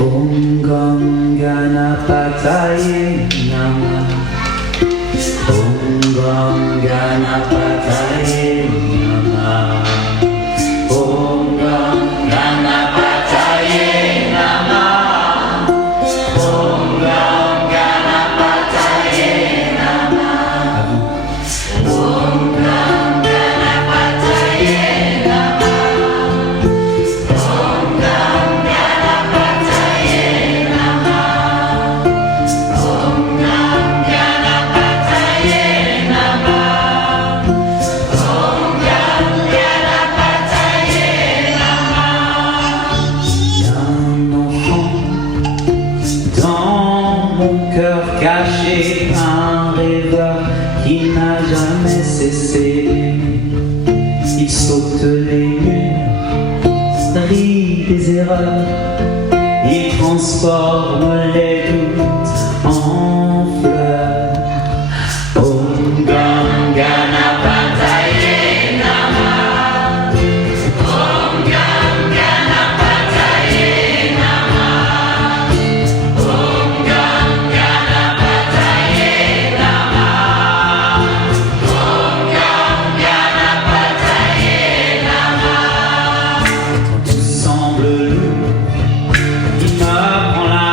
Om Ganapataye Namah. Om Ganapataye Namah. Om Ganapataye Namah. Om Ganapataye Namah. Om Ganapataye Namah. Om Ganapataye Namah. Om Ganapataye Namah. Om Ganapataye Namah. Il y a un enfant dans mon cœur caché, un rêveur qui n'a jamais cessé d'aimer. Il saute les murs, rit des erreurs, il transforme les doutes en fleurs. Om Ganapataye Namah. Om Ganapataye Namah. Om Ganapataye Namah. Om Ganapataye Namah. Quand tout semble lourd, il me prend la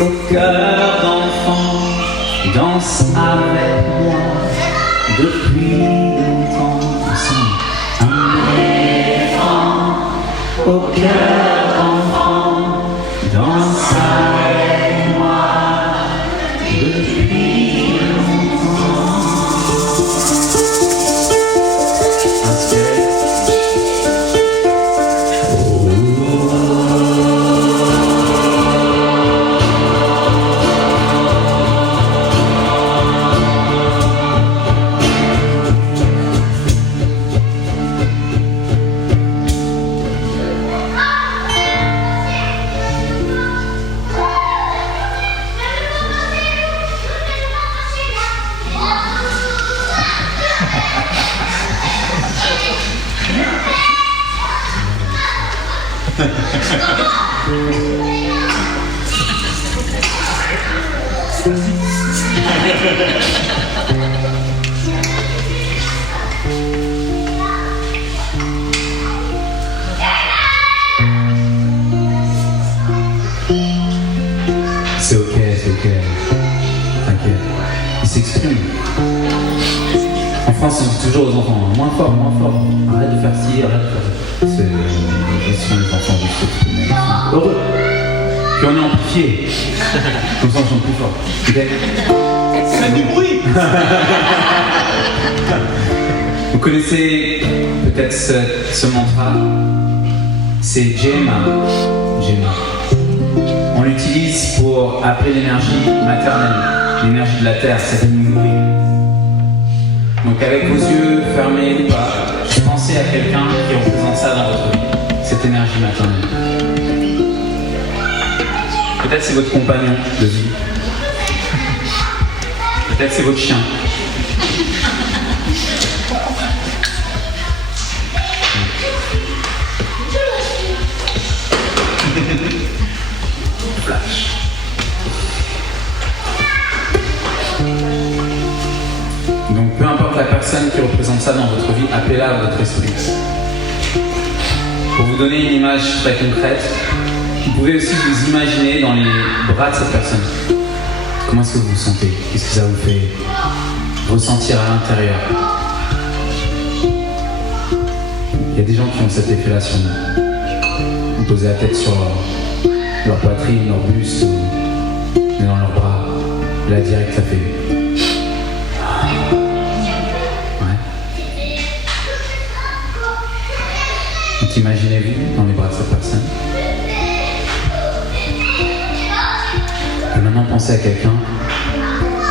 au cœur d'enfant, danse avec moi depuis longtemps. Ensemble. Un éléphant au cœur d'enfant, danse avec moi depuis longtemps. Inspirez. C'est ok, t'inquiète, il s'exprime. En France, on dit toujours aux enfants, moins fort, arrête de faire ci, arrête de faire ça. C'est la gestion des enfants de s'exprimer. Heureux. Puis on est amplifié. Comme ça, on chante plus fort. Okay. Ça fait du bruit. Vous connaissez peut-être ce mantra. C'est Jema. On l'utilise pour appeler l'énergie maternelle, l'énergie de la terre, c'est de nous nourrir. Donc avec vos yeux fermés ou pas, pensez à quelqu'un qui représente ça dans votre vie, cette énergie maternelle. Peut-être c'est votre compagnon de vie. Peut-être c'est votre chien. Flash. Donc peu importe la personne qui représente ça dans votre vie, appelez-la à votre esprit. Pour vous donner une image très concrète, vous pouvez aussi vous imaginer dans les bras de cette personne. Comment est-ce que vous vous sentez? Qu'est-ce que ça vous fait ressentir à l'intérieur? Il y a des gens qui ont cet effet-là sur nous. Vous posez la tête sur leur poitrine, leur buste, mais dans leurs bras. Et là, direct, ça fait... Donc imaginez-vous dans les bras de cette personne. Et maintenant pensez à quelqu'un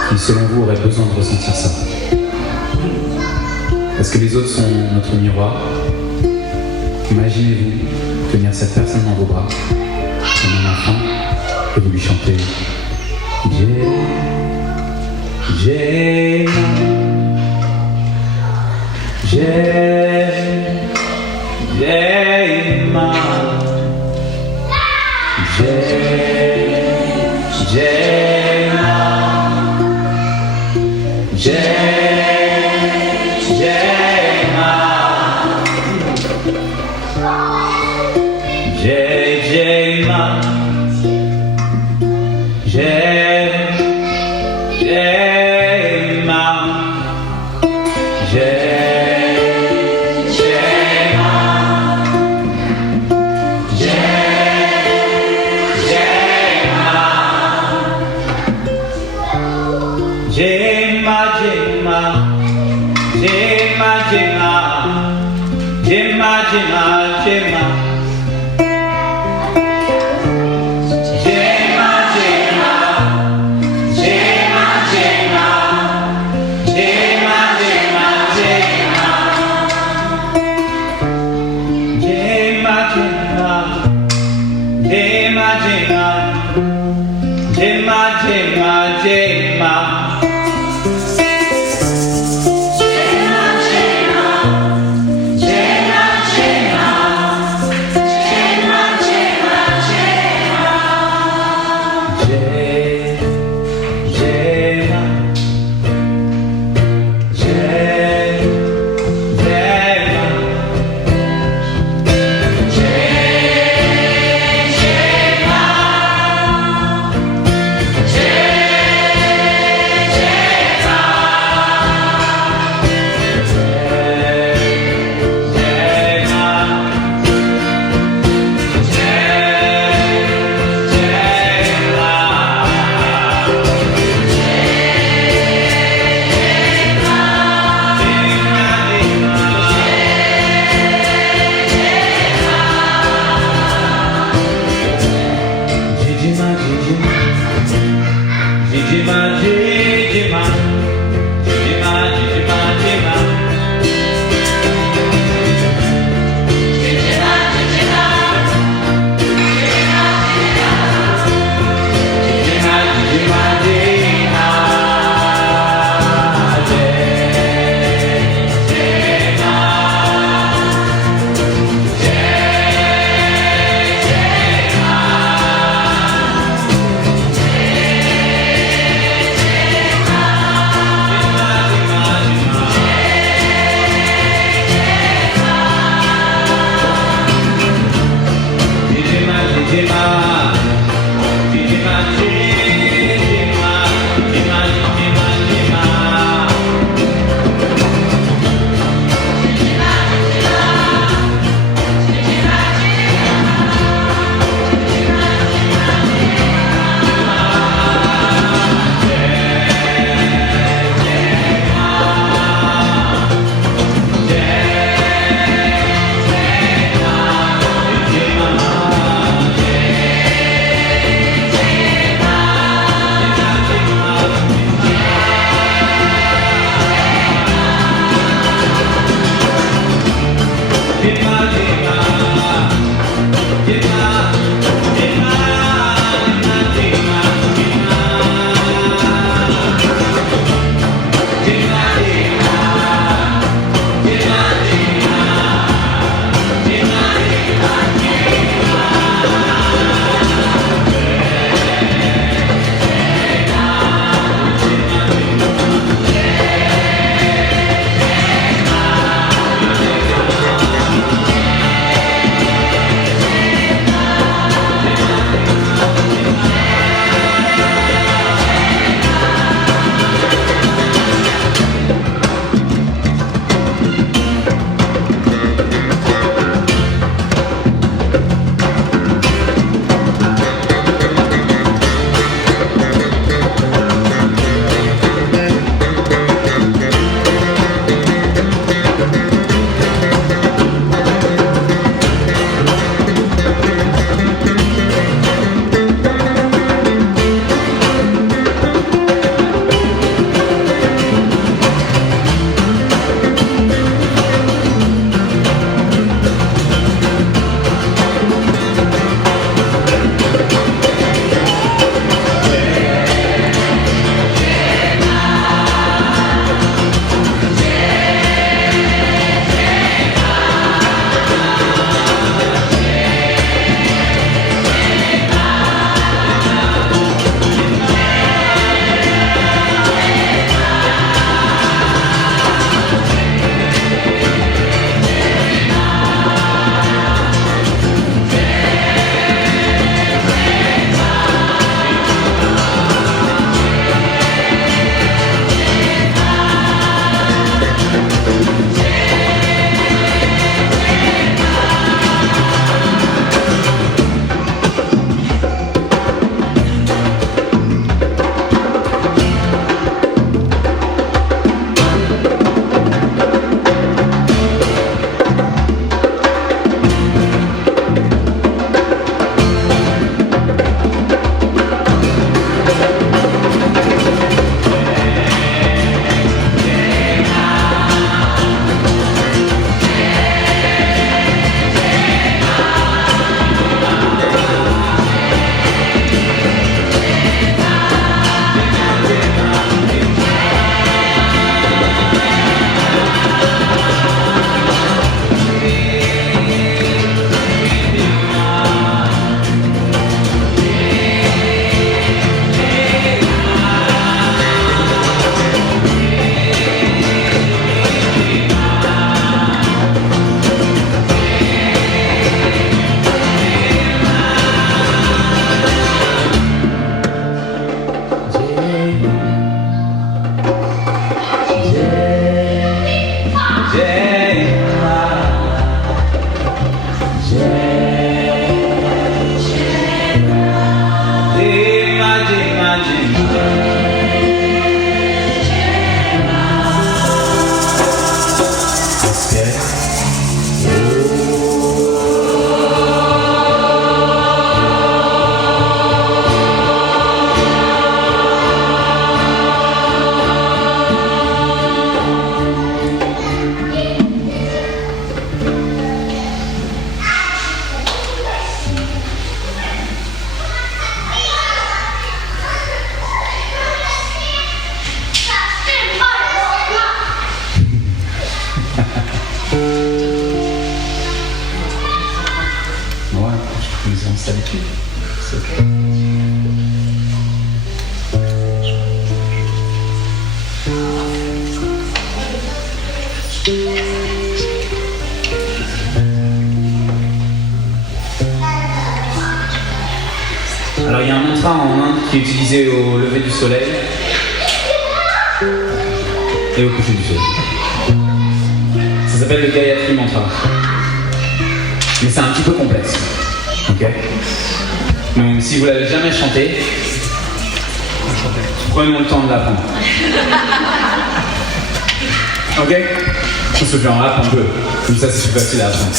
qui selon vous aurait besoin de ressentir ça. Parce que les autres sont notre miroir. Imaginez-vous tenir cette personne dans vos bras comme un enfant et vous lui chantez Alors il y a un mantra en Inde qui est utilisé au lever du soleil et au coucher du soleil. Ça s'appelle le Gayatri Mantra. Mais c'est un petit peu complexe. Ok. Donc si vous l'avez jamais chanté, prenons le temps de l'apprendre. Ok. On se fait en rap un peu. Comme ça c'est plus facile à apprendre.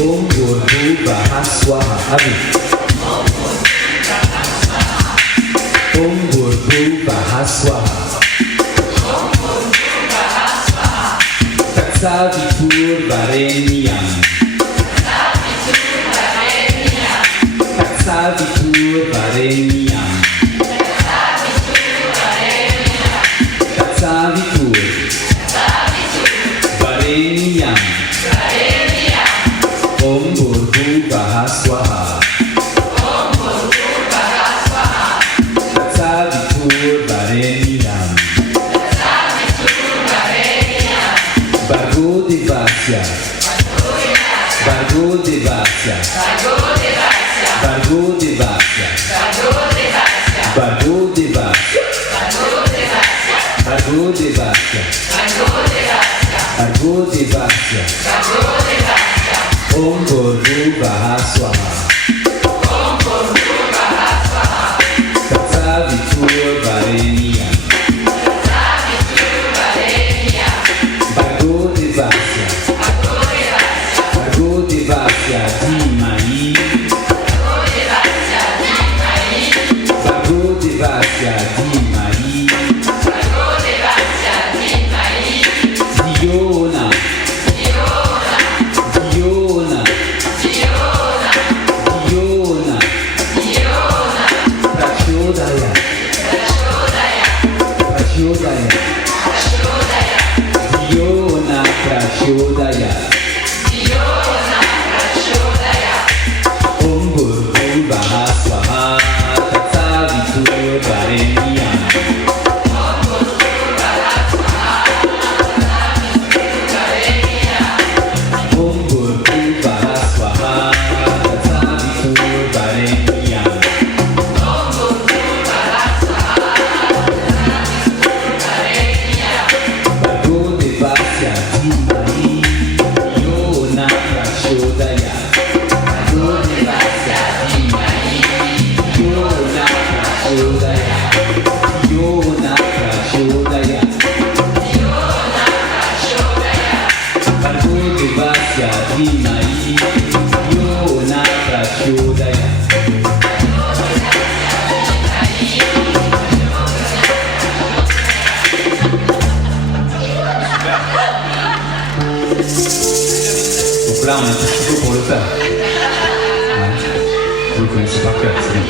Om Bhurbhuvah Swaha. Om Bhurbhuvah Swaha. Tatsaviturvarenyam. Tatsaviturvarenyam. Tatsaviturvarenyam. Om Bhurbhuvah Swaha. Tatsaviturvarenyam. Bargo Devasya. Bargo Devasya. Bargo Devasya. Bargo Devasya. Bargo Devasya. Bargo Devasya. Om Bhurbhuvah Swaha. Tatsaviturvarenyam. Bargo Devasya. Bargo Devasya Dhimahi. Bargo Devasya Dhimahi. Diyona. Diyona. Diyona. Prachodaya. Prachodaya. Diyona Prachodaya. Om Bhurbhuvah Swaha. Tatsaviturvarenyam. Om Bhurbhuvah Swaha. Tatsaviturvarenyam. Bargo Devasya Dhimahi. Diyona Prachodaya. Bargo Devasya Dhimahi. Diyona Prachodaya. Diyona Prachodaya. Bargo Devasya Dhimahi. Diyona Prachodaya. Donc là, on a tout ce qu'il faut pour le faire. Ouais. Vous le connaissez par cœur, c'est bien.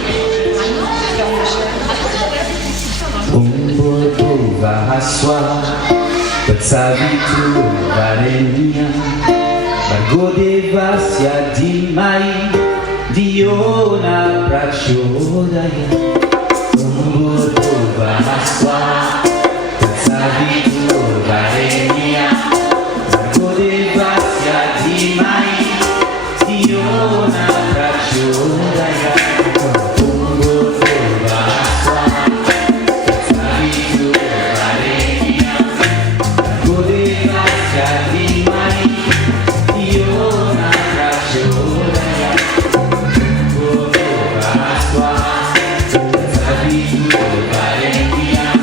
Om Bhurbhuvah Swaha. Tatsaviturvarenyam. Bargo Devasya Dhimahi. Diyona Prachodaya. Om Bhurbhuvah Swaha. Tatsaviturvarenyam. Bargo Devasya Dhimahi. Diyona Prachodaya. Om Bhurbhuvah Swaha. Tatsaviturvarenyam. Bargo Devasya Dhimahi. Diyona Prachodaya. Bhurbhuvah Swaha. Tatsaviturvarenyam.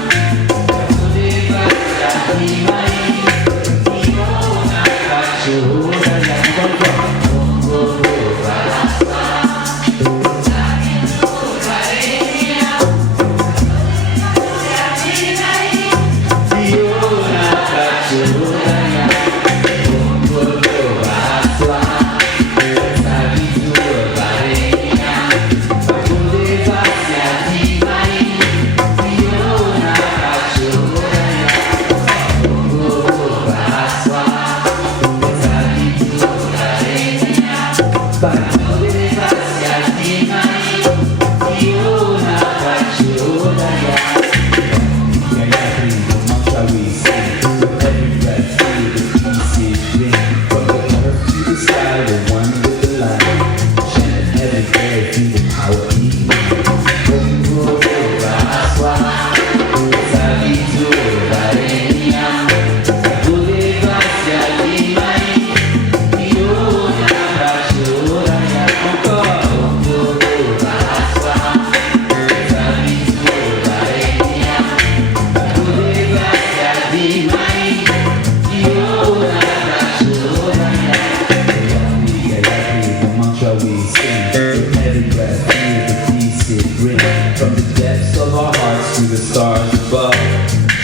the stars above.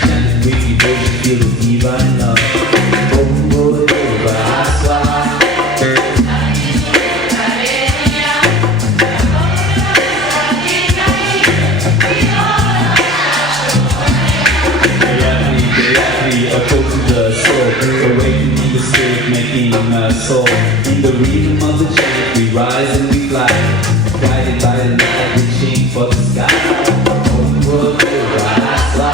Chanted with devotion, feel the divine love. Oh, oh, oh, I a code to the soul, awakening the spirit, making a soul. In the rhythm of the chant, we rise and we fly, guided by the light, reaching for the sky. Oh, I fly.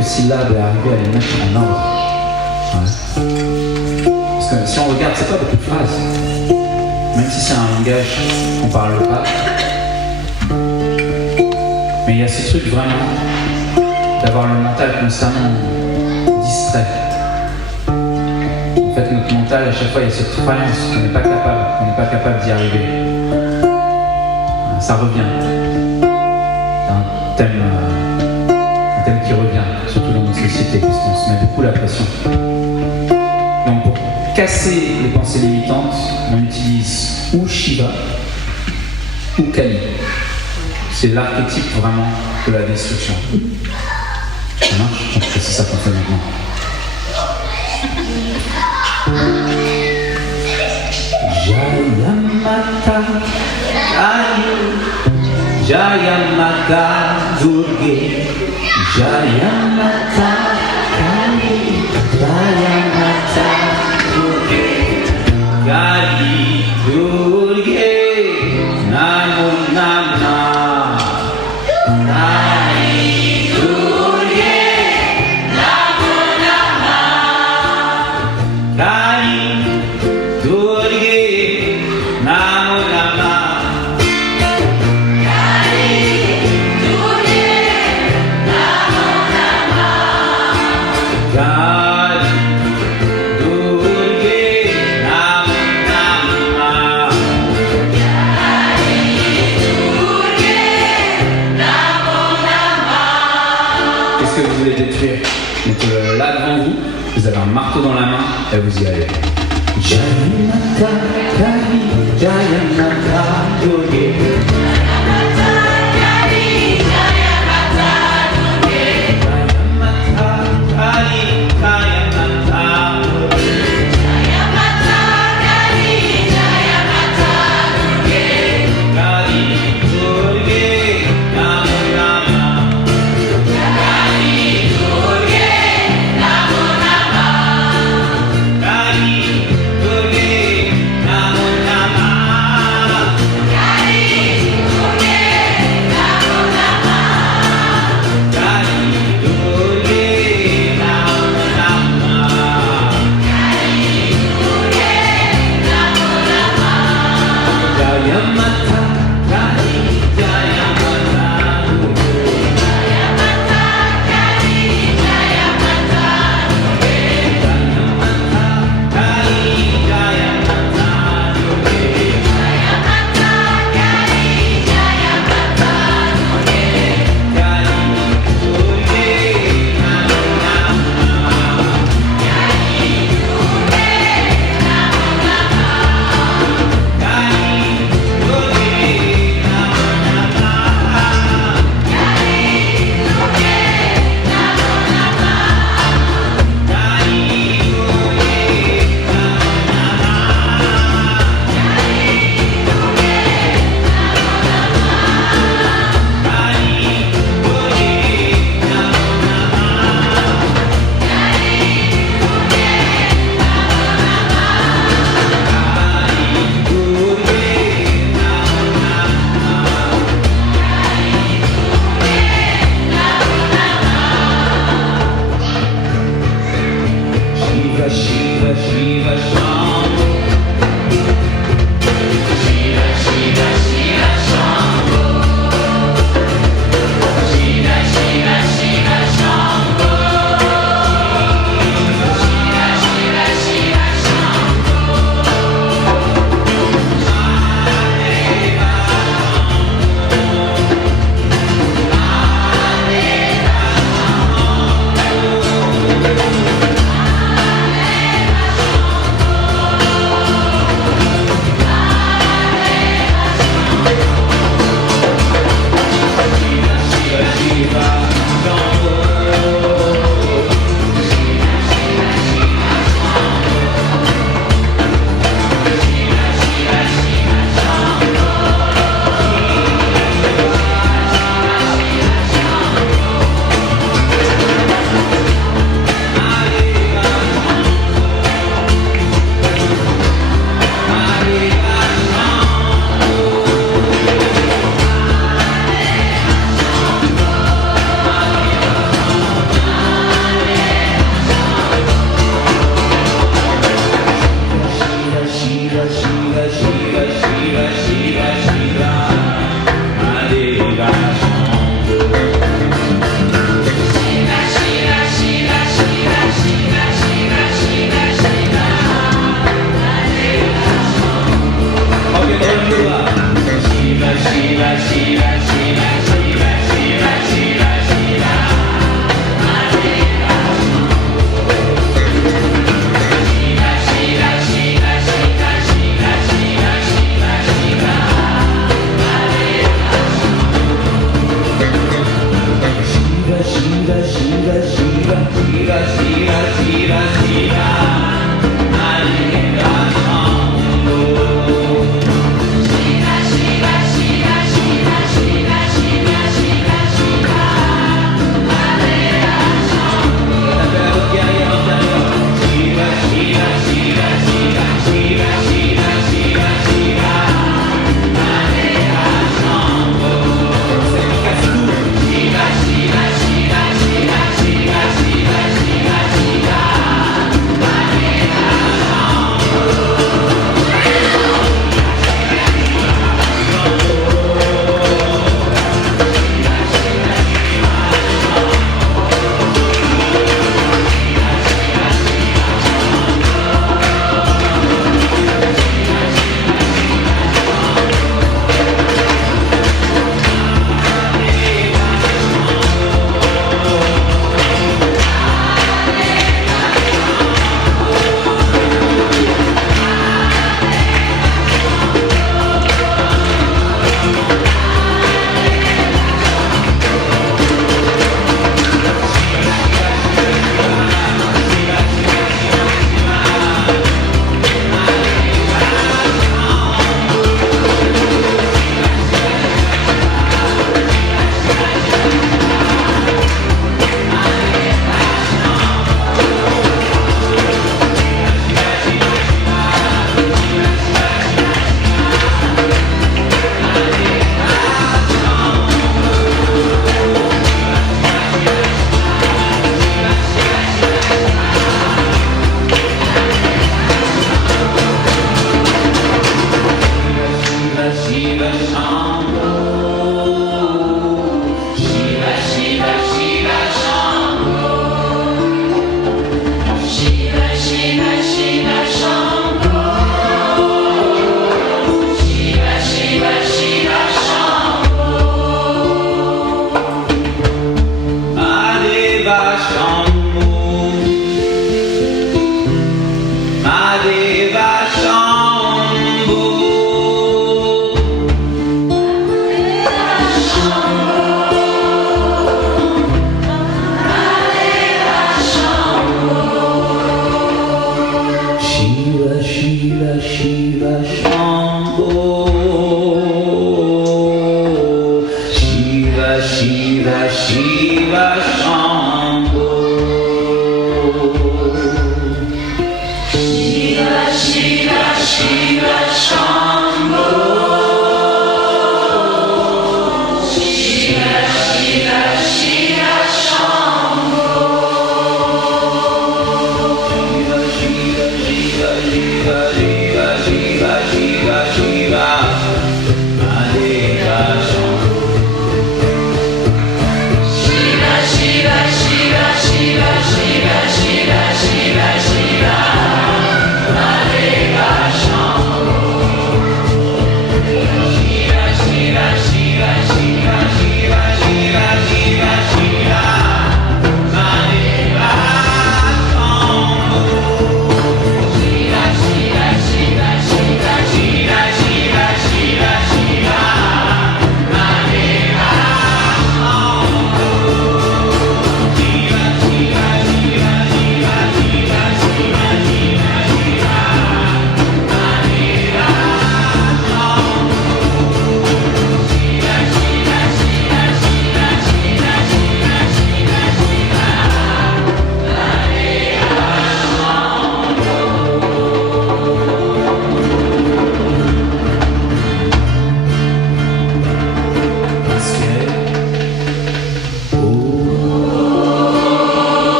Syllabes et arriver à les mettre en ordre. Ouais. Parce que si on regarde, c'est pas beaucoup de phrases. Même si c'est un langage qu'on parle pas. Mais il y a ce truc vraiment d'avoir le mental constamment distrait. En fait, notre mental, à chaque fois, il y a cette croyance qu'on n'est pas capable d'y arriver. Ça revient. C'est un thème qui revient, surtout dans notre société, parce qu'on se met beaucoup la pression. Donc pour casser les pensées limitantes, on utilise ou Shiva ou Kali. C'est l'archétype vraiment de la destruction. Ça marche? Je pense que c'est ça qu'on fait maintenant. Jayamata Kali, Jayamata Durge, Jayamata Kali, Jayamata Durge, Kali Durge, Namo Namah, Kali Durge, Namo Namah, Kali Durge, Namo Namah. Donc là devant vous, vous avez un marteau dans la main et vous y allez. Jayamata Kali, Jayamata Durge. Jayamata Kali, Jayamata Durge. Jayamata Kali, Jayamata Durge. Jayamata Kali, Jayamata Durge. Kali Durge, Namo Namah. Kali Durge, Namo Namah. Kali Durge, Namo Namah. Kali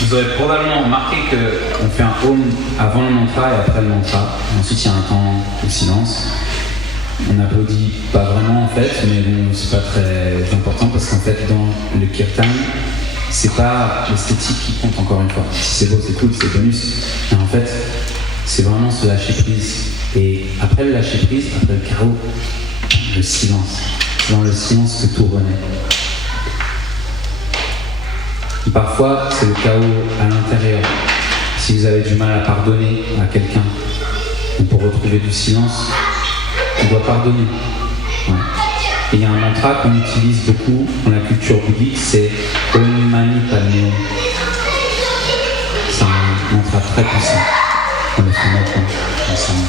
Vous aurez probablement remarqué qu'on fait un home avant le mantra et après le mantra. Ensuite, il y a un temps de silence. On n'applaudit pas vraiment en fait, mais bon, c'est pas très important parce qu'en fait, dans le kirtan, c'est pas l'esthétique qui compte, encore une fois. Si c'est beau, c'est cool, c'est bonus. Mais en fait, c'est vraiment se lâcher prise. Et après le lâcher prise, après le chaos, le silence. C'est dans le silence que tout renaît. Parfois, c'est le chaos à l'intérieur. Si vous avez du mal à pardonner à quelqu'un, ou pour retrouver du silence, on doit pardonner. Ouais. Et il y a un mantra qu'on utilise beaucoup dans la culture bouddhique, c'est Om Mani Padme Hum. C'est un mantra très puissant. On le fait maintenant, ensemble.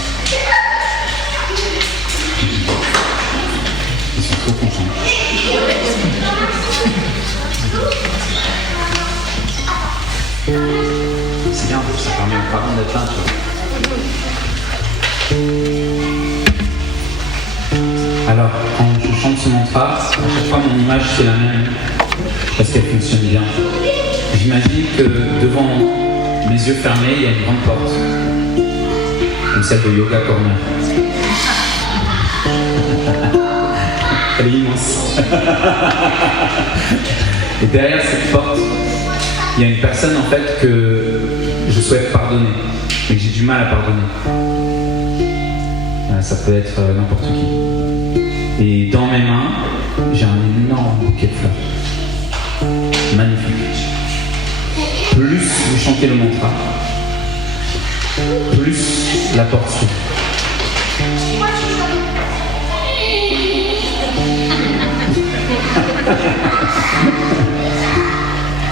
Ils sont trop contents. C'est bien, ça permet aux parents d'être là, Alors, quand je chante ce mantra, à chaque fois mon image c'est la même, parce qu'elle fonctionne bien. J'imagine que devant mes yeux fermés, il y a une grande porte, comme celle de Yoga Corner. Elle est immense. Et derrière cette porte, il y a une personne en fait que je souhaite pardonner, mais que j'ai du mal à pardonner. Ça peut être n'importe qui. Et dans mes mains, j'ai un énorme bouquet de fleurs. Magnifique. Plus vous chantez le mantra, plus la porte s'ouvre.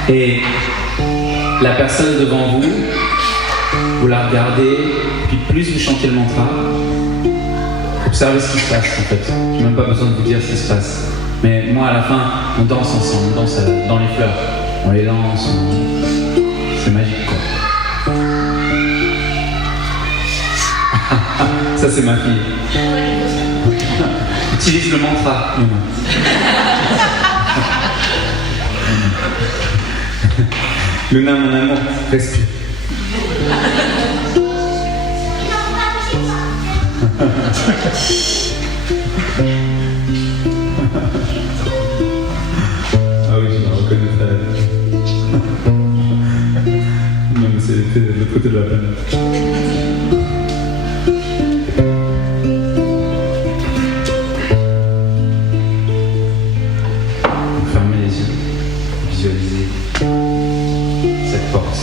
Et la personne devant vous, vous la regardez, puis plus vous chantez le mantra, observez ce qui se passe en fait. J'ai même pas besoin de vous dire ce qui se passe. Mais moi à la fin, on danse ensemble, on danse dans les fleurs. On les lance, c'est magique quoi. Ça c'est ma fille. Utilise le mantra. Luna, mon amour, respire. Ah oui, je la reconnaîtrais. Non, mais c'est de l'autre côté de la planète. Fermez les yeux, visualisez cette porte.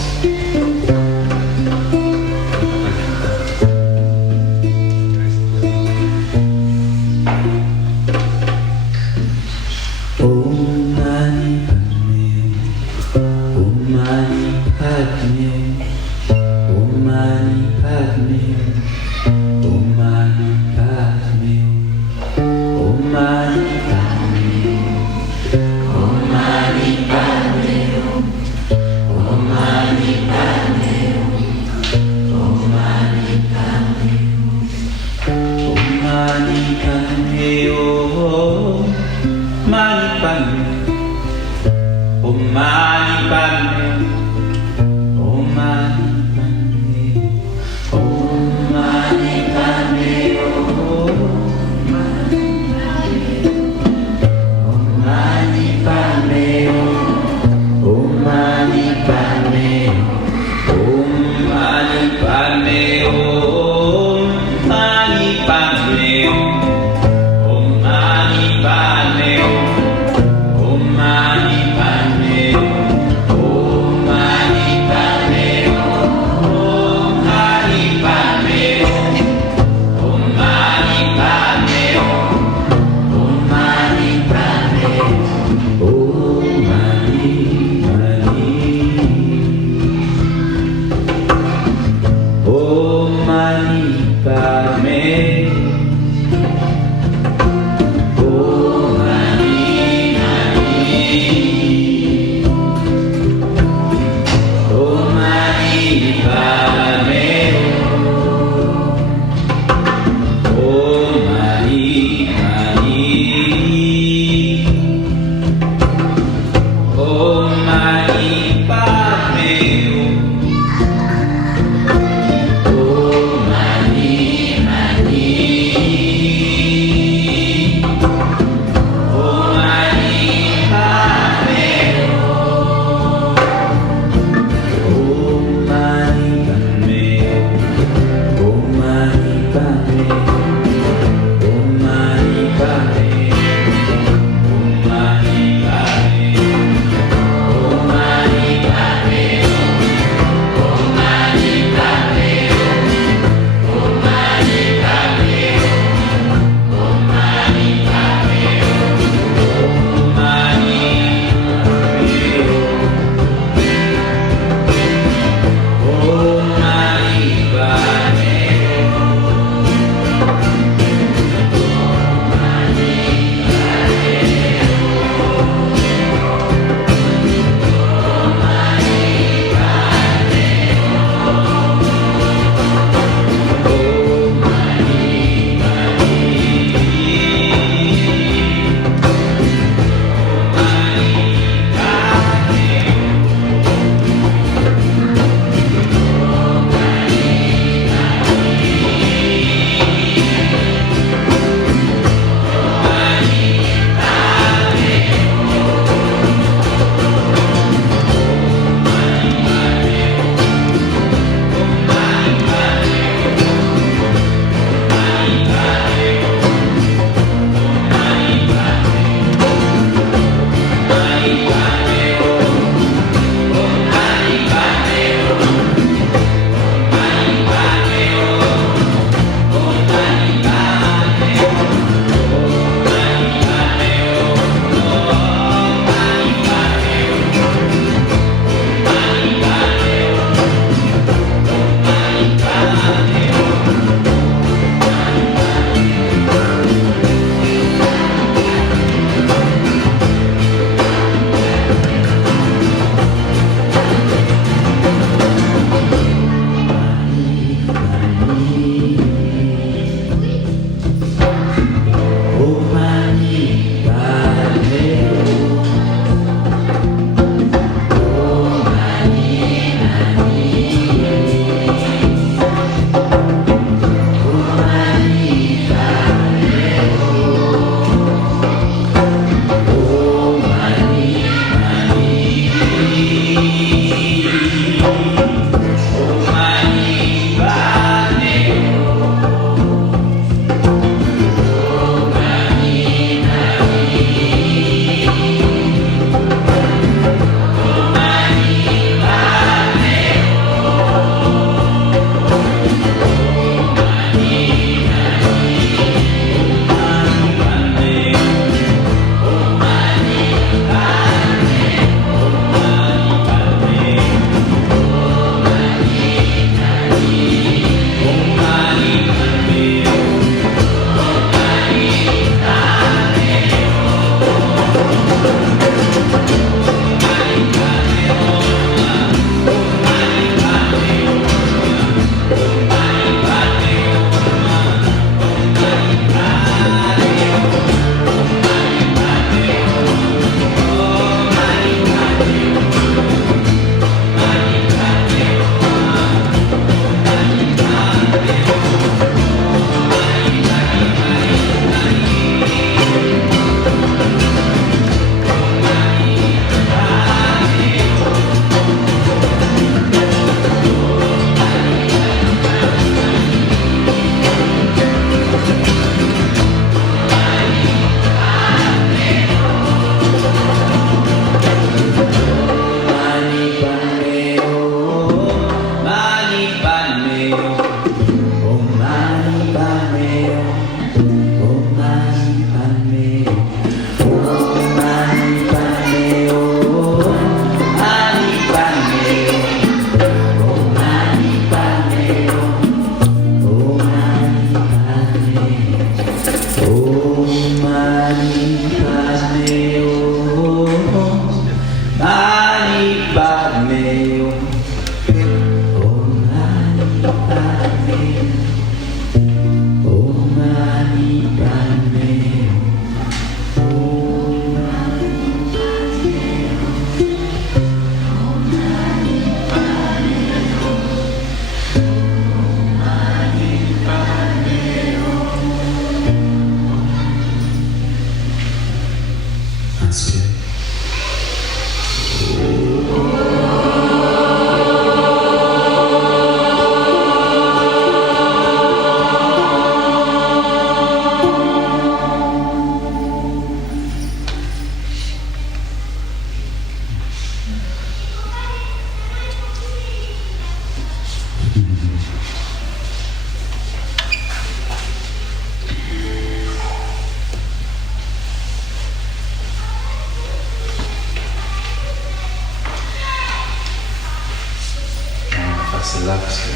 faire celle-là parce que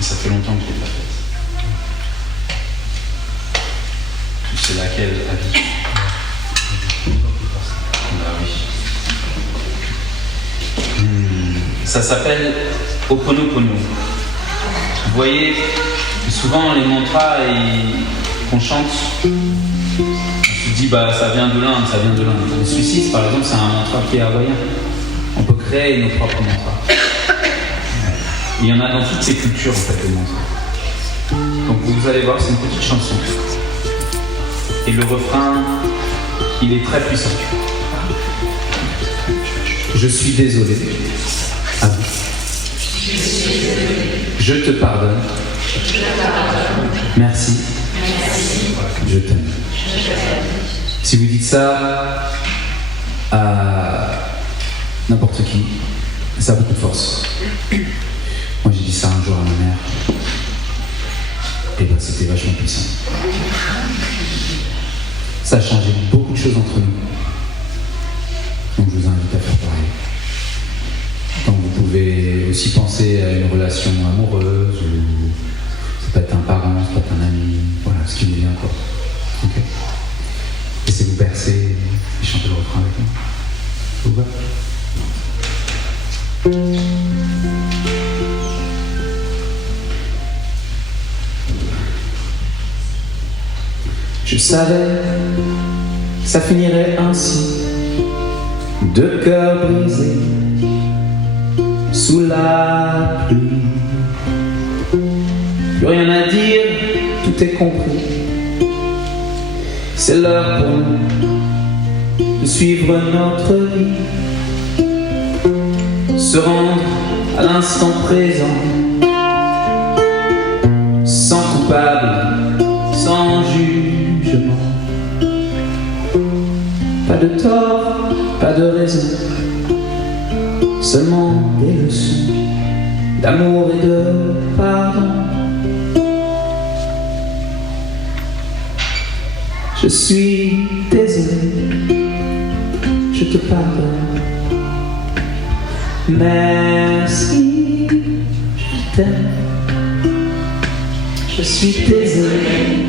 ça fait longtemps que je l'ai pas faite. C'est laquelle à vie? Bah oui. Ça s'appelle Ho'oponopono. Vous voyez, souvent les mantras qu'on chante, on se dit bah ça vient de l'Inde, ça vient de l'Inde. Le suicide par exemple, c'est un mantra qui est hawaïen. On peut créer nos propres mantras. Il y en a dans toutes ces cultures en fait, les mantras. Donc vous allez voir, c'est une petite chanson. Et le refrain, il est très puissant. Je suis désolé. À vous. Je te pardonne. Merci. Je t'aime. Si vous dites ça à n'importe qui, ça a beaucoup de force. Moi j'ai dit ça un jour à ma mère. Et ben c'était vachement puissant. Ça a changé beaucoup de choses entre nous. Donc je vous invite à faire pareil. Donc vous pouvez aussi penser à une relation amoureuse, ou ça peut être un parent, ça peut être un ami, voilà, ce qui vous vient quoi. Ok. Laissez-vous bercer et chantez le refrain avec moi. Ça vous va? Je savais, ça finirait ainsi, deux cœurs brisés sous la pluie. Plus rien à dire, tout est compris. C'est l'heure pour nous de suivre notre vie, se rendre à l'instant présent, sans coupable, sans jugement. Pas de tort, pas de raison, seulement des leçons d'amour et de pardon. Je suis désolé, je te pardonne. Merci, je t'aime. Je suis désolé,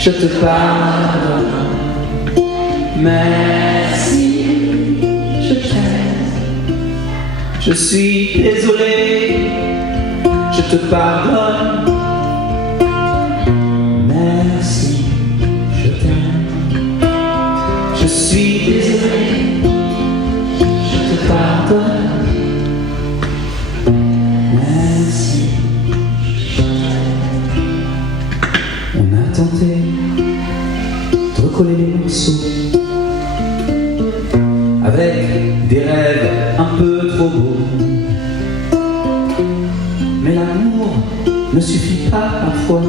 je te pardonne. Merci, je t'aime. Je suis désolé, je te pardonne. Merci, je t'aime. Je suis désolé, je te pardonne. Merci, je t'aime. On a tenté de recoller les morceaux avec des rêves un peu trop beaux. Mais l'amour ne suffit pas parfois.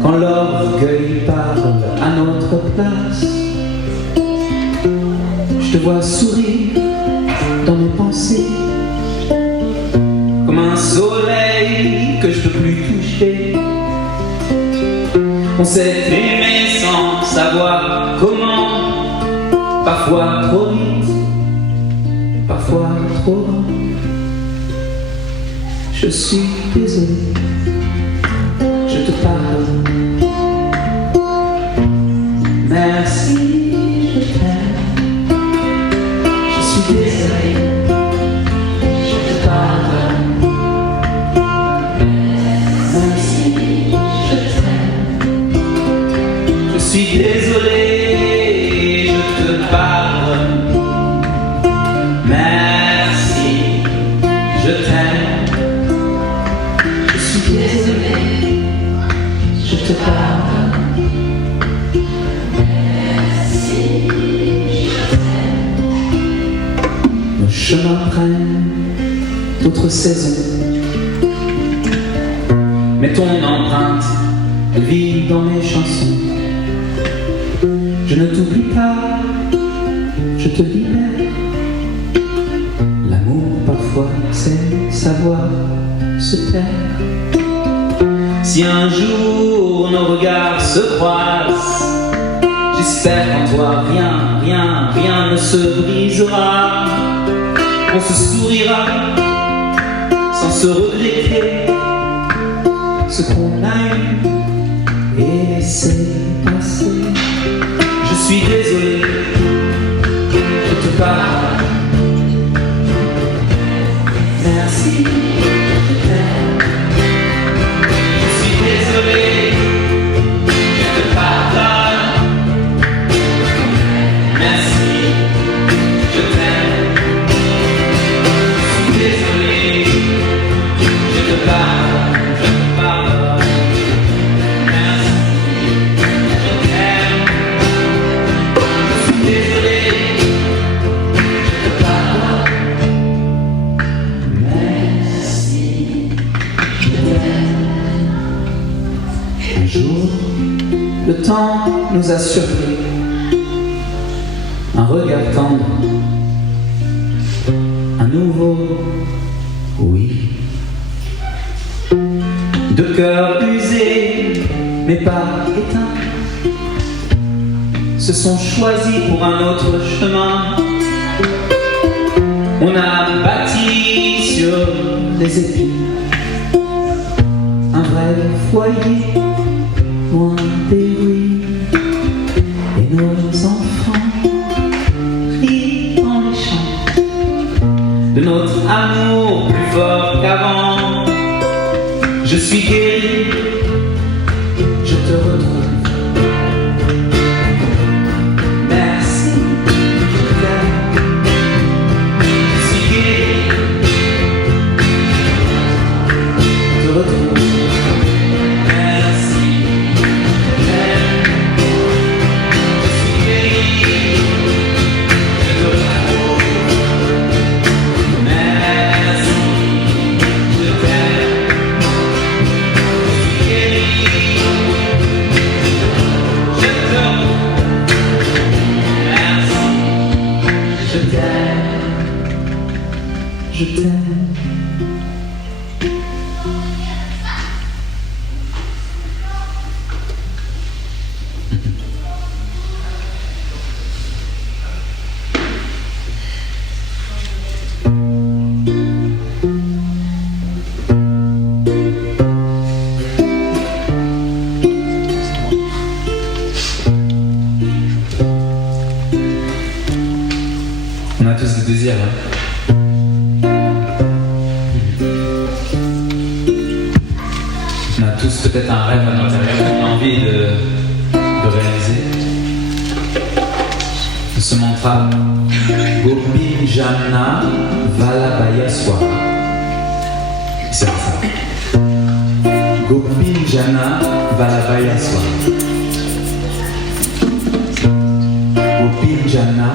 Quand l'orgueil parle à notre place, je te vois sourire dans mes pensées, comme un soleil que je peux plus toucher. On s'est aimé sans savoir comment, parfois trop vite, parfois trop lent. Je suis désolé, je te pardonne. Merci, je t'aime. Je suis désolé, je te pardonne. Merci, je t'aime. Je suis désolé, je te pardonne. Merci, je t'aime. Je suis désolé, je te pardonne. Merci, je t'aime. Nos chemins prennent d'autres saisons, mais ton empreinte, elle vit dans mes chansons. Je ne t'oublie pas, je te libère. L'amour parfois c'est savoir se taire. Si un jour nos regards se croisent, j'espère qu'en toi rien ne se brisera. On se sourira sans se regretter ce qu'on a eu et laisser passer. Je suis désolé, je te parle. Merci, je t'aime. Je suis désolé, je te pardonne. Merci, je t'aime. Je suis désolé, je te pardonne, je te pardonne. Merci, je t'aime. Je suis désolé, je te pardonne. Merci, je t'aime. Un jour, le temps nous a surpris. Un regard tendre, un nouveau oui. Deux cœurs usés, mais pas éteints, se sont choisis pour un autre chemin. On a bâti sur les épines un vrai foyer, loin des ruines, et nos enfants dans les champs de notre amour plus fort qu'avant. Je suis guéri, je te retrouve. Merci, je t'aime. Je suis guéri, je te retrouve. Merci, je t'aime. Je suis guéri. Je t'aime. On a tous des désirs, hein. On a tous peut-être un rêve à l'intérieur qu'on a envie de réaliser. Ce mantra, Gopin Jana Valabhaya Swara. C'est ça. Gopin Jana Valabhaya Swara. Gopin Jana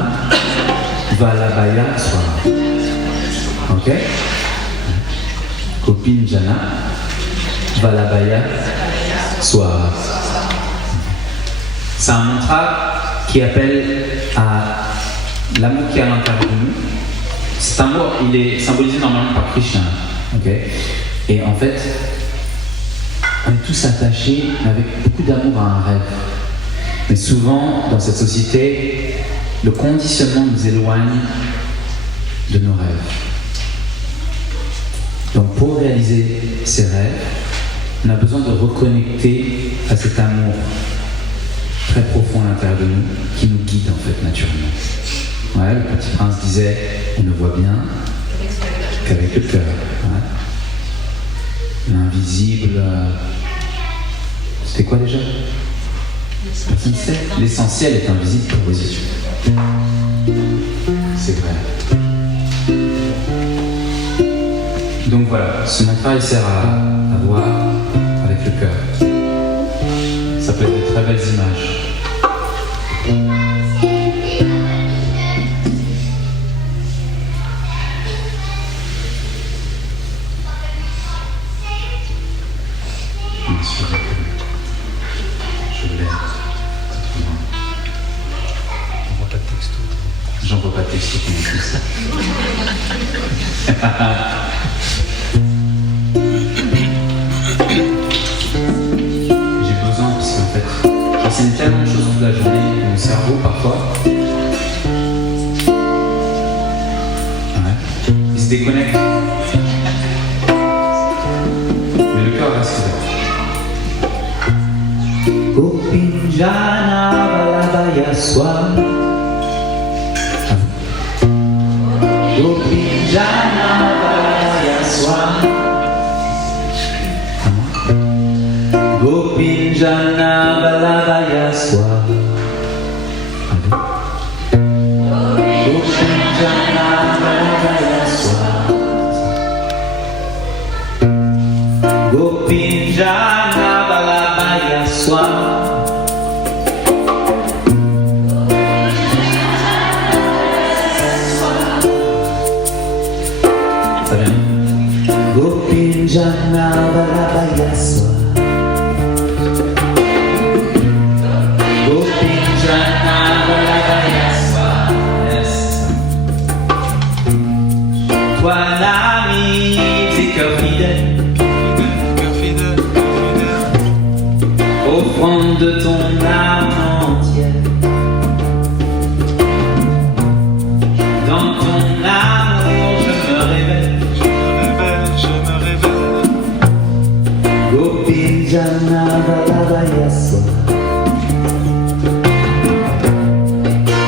Valabhaya Swara. Ok? Gopin Jana Valabhaya Swara. C'est un mantra qui appelle à l'amour qui est à l'intérieur de nous. Cet amour, il est symbolisé normalement par Krishna. Okay. Et en fait, on est tous attachés avec beaucoup d'amour à un rêve. Mais souvent, dans cette société, le conditionnement nous éloigne de nos rêves. Donc pour réaliser ces rêves, on a besoin de reconnecter à cet amour très profond à l'intérieur de nous, qui nous guide en fait naturellement. Ouais, le petit prince disait, on ne voit bien qu'avec le cœur. Ouais. L'invisible, c'était quoi déjà? Personne ne sait. L'essentiel est invisible pour vos yeux. C'est vrai. Donc voilà, ce mantra il sert à voir avec le cœur. Ça peut être de très belles images. Bien sûr, je l'ai. J'envoie pas de texto. J'envoie pas de texto comme ça. J'ai besoin, parce qu'en fait, j'enseigne tellement de choses toute la journée, mon cerveau parfois. Ouais. Il se déconnecte. Gopinjana Vallabhaya Swami. Gopinjana Vallabhaya Swami. Gopinjana Vallabhaya Swami. Gopinjana Vallabhaya Swami. Gopinjana Vallabhaya Swami. Gopinjana Vallabhaya Swami. Gopinjana Vallabhaya Swami. Yes. Toi l'ami des cœurs fidèles, offrande de ton âme entière. Dans ton amour je me révèle. Gopinjana Vallabhaya Swami.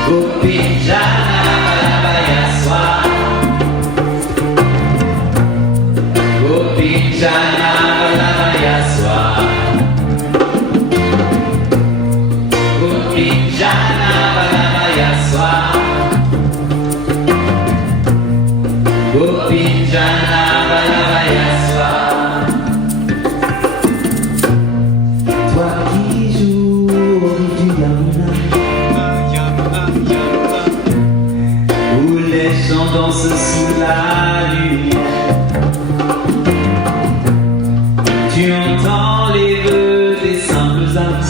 Gopinjana Vallabhaya Swami. Gopinjana Vallabhaya Swami. Gopinjana Vallabhaya Swami. Gopinjana Vallabhaya Swami. Toi qui joues au riz du Yamuna, où les gens dansent sous la lumière, tu entends les vœux des simples âmes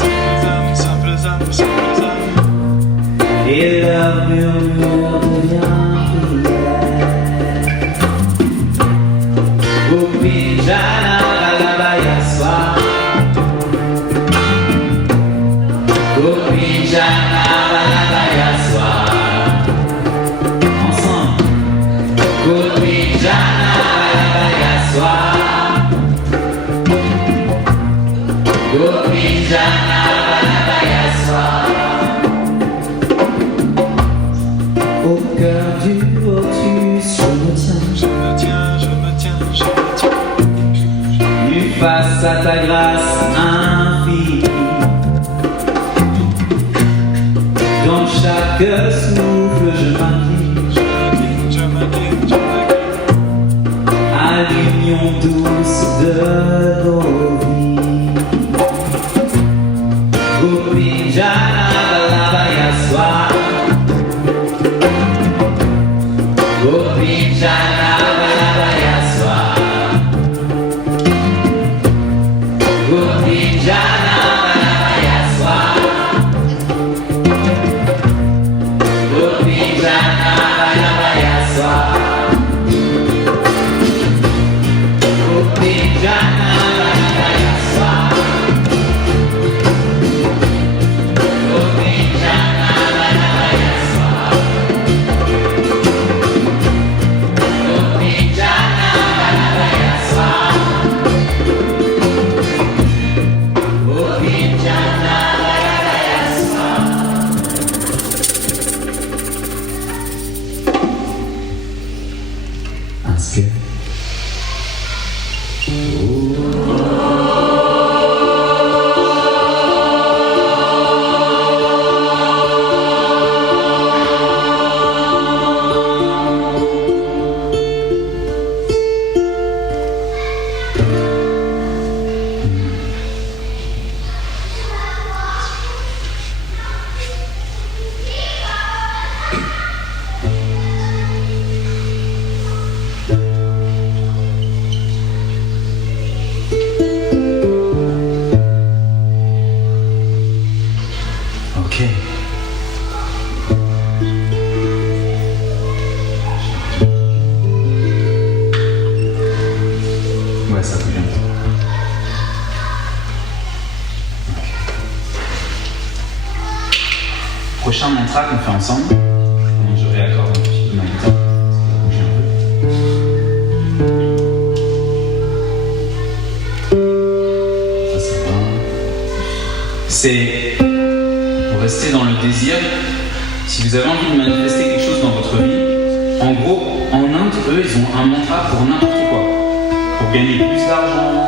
et leur murmure devient prière. Gopinjana Vallabhaya Swami. Gopinjana Vallabhaya Swami. Ensemble. Gopinjana Vallabhaya Swami. Gopinjana Vallabhaya Swami. Au cœur du lotus, je me tiens. Nu face à ta grâce infinie. Dans chaque souffle je m'incline à l'union douce de nos vies. Gopinjana Vallabhaya Swami. Gopinjana Vallabhaya Swami. Gopinjana Vallabhaya Swami. Gopinjana Vallabhaya Swami. Gopinjana Vallabhaya Swami. Gopinjana Vallabhaya Swami. Gopinjana Vallabhaya Swami. Gopinjana Vallabhaya Swami. Inspire. Ok. Ouais, ça peut bien. Prochain mantra qu'on fait ensemble. Je réaccorde un petit peu ma guitare. Ça va bouger un peu. Ça va. C'est rester dans le désir. Si vous avez envie de manifester quelque chose dans votre vie, en gros, en Inde, eux, ils ont un mantra pour n'importe quoi. Pour gagner plus d'argent,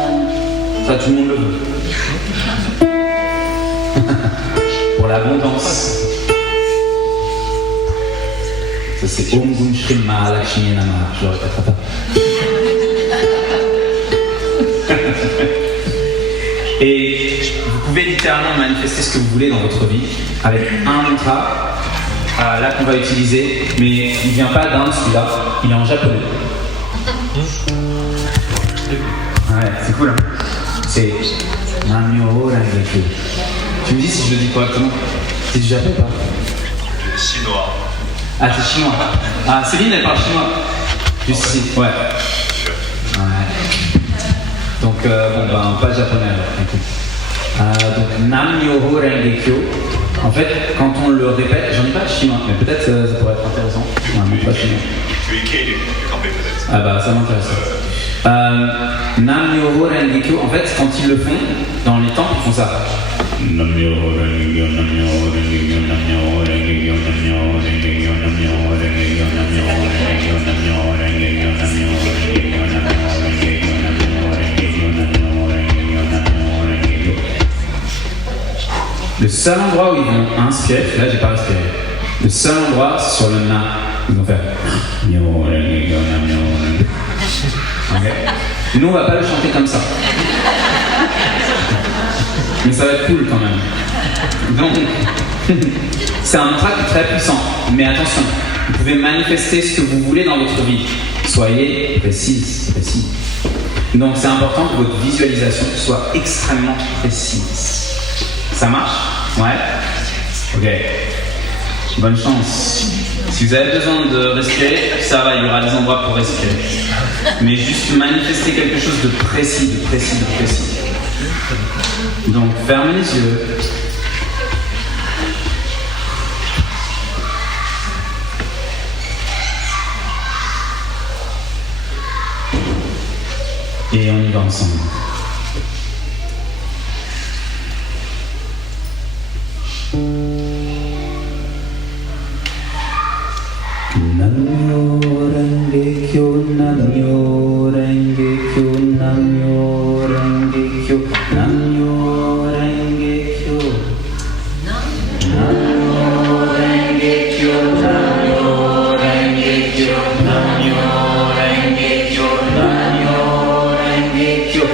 ça tout le monde le veut. Pour l'abondance. Ça c'est Om Gum Shrim Mahalakshmi Namaha. Je le répéterai pas. Et vous pouvez littéralement manifester ce que vous voulez dans votre vie avec un mantra là qu'on va utiliser, mais il vient pas d'Inde celui-là, il est en japonais. Ouais, c'est cool hein. C'est Namyo Renge-kyo. Tu me dis si je le dis correctement. C'est du japonais ou pas? Chinois. Ah c'est chinois. Ah Céline elle parle chinois. Juste ici, ouais. Ouais. Donc pas japonais alors. Donc Namyo Renge-kyo. En fait, quand on le répète, j'en ai pas de chinois, mais peut-être ça pourrait être intéressant. Non, mais pas chinois. Tu es quel peut-être? Ah bah ça m'intéresse. Namyo Renge-kyo, en fait, quand ils le font, dans les temples, ils font ça. Namyo Renge-kyo, Namyo Renge-kyo, Namyo Renge-kyo, Namyo Renge-kyo, Namyo Renge-kyo, Namyo Renge-kyo, Namyo Renge-kyo, Namyo Renge-kyo, Namyo Renge-kyo, Namyo Renge-kyo, Namyo Renge-kyo, Namyo Renge-kyo. Le seul endroit où ils vont inspirer, là j'ai pas respiré. Le seul endroit c'est sur le na. Ils vont faire. Okay. Nous on va pas le chanter comme ça. Mais ça va être cool quand même. Donc c'est un mantra qui est très puissant. Mais attention, vous pouvez manifester ce que vous voulez dans votre vie. Soyez précis. Donc c'est important que votre visualisation soit extrêmement précise. Ça marche? Ouais? Ok. Bonne chance. Si vous avez besoin de respirer, ça va, il y aura des endroits pour respirer. Mais juste manifester quelque chose de précis. Donc fermez les yeux. Et on y va ensemble. Namyo Renge-kyo, Namyo Renge-kyo, Namyo Renge-kyo, Namyo Renge-kyo, Namyo Renge-kyo, Namyo Renge-kyo, Namyo Renge-kyo, Namyo Renge-kyo,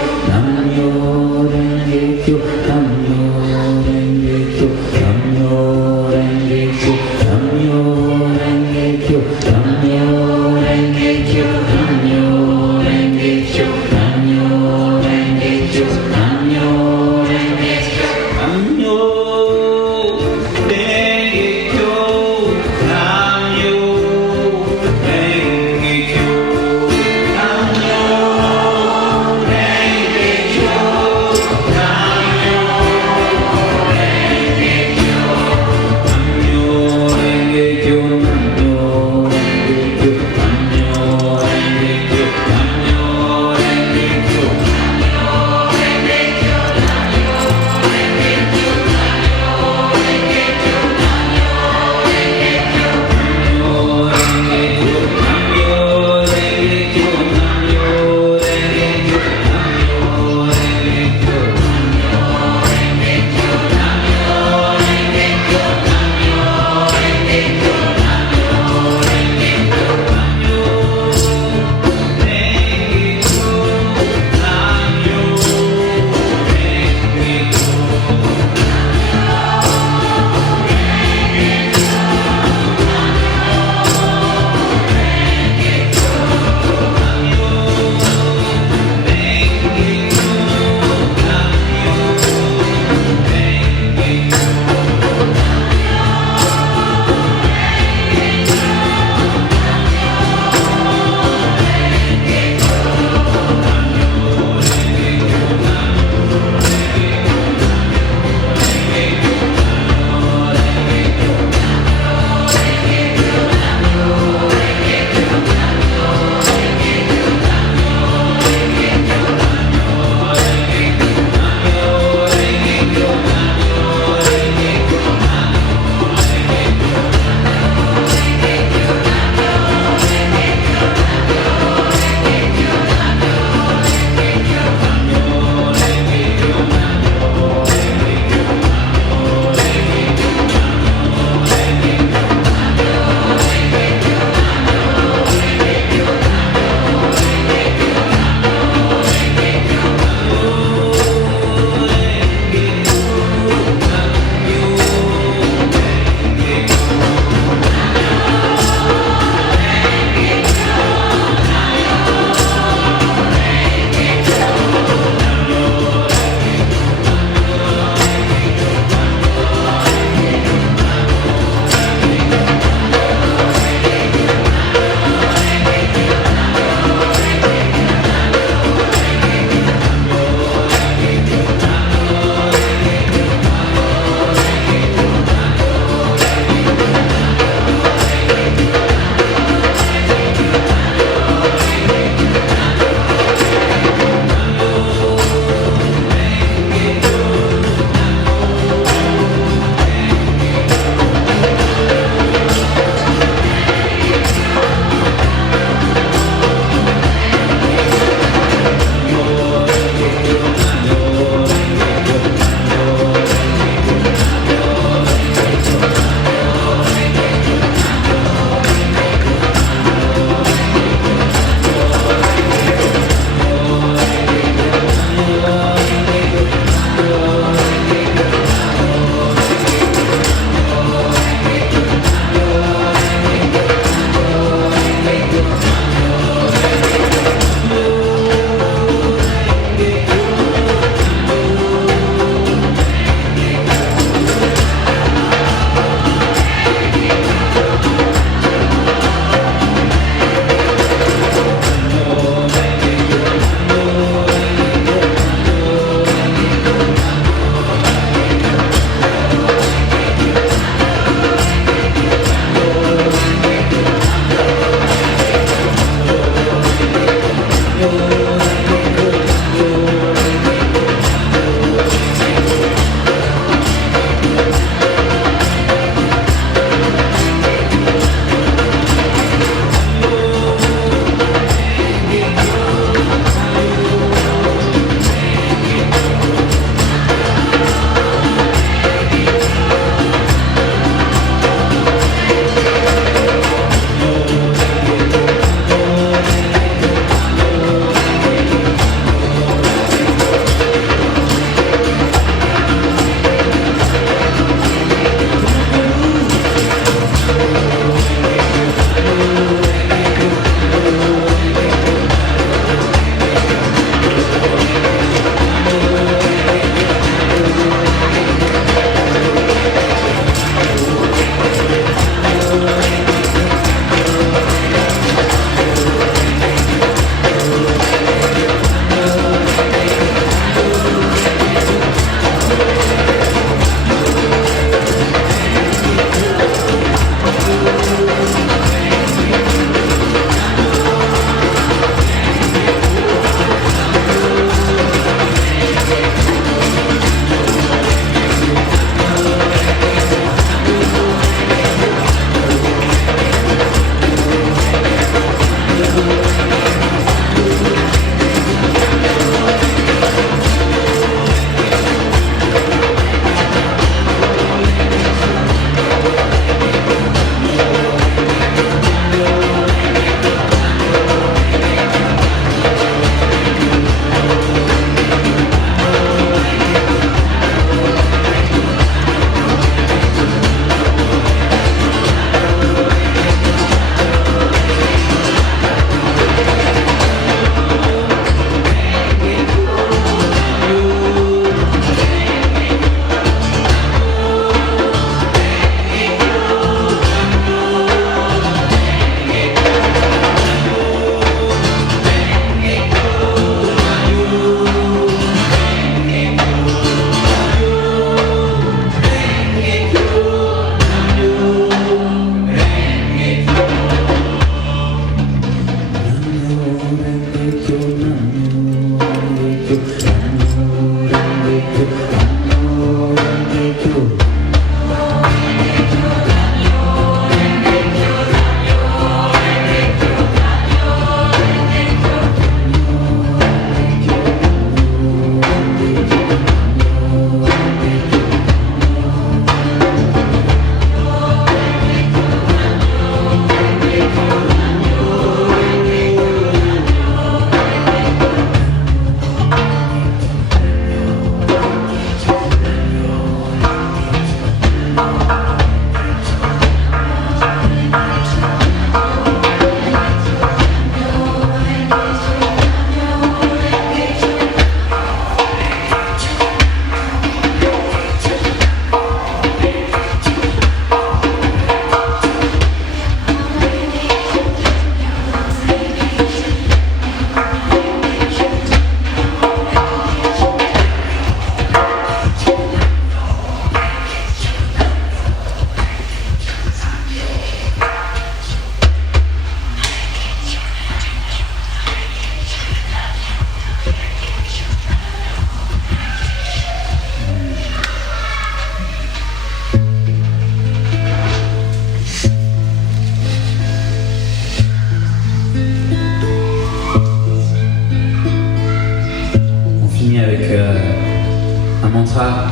un mantra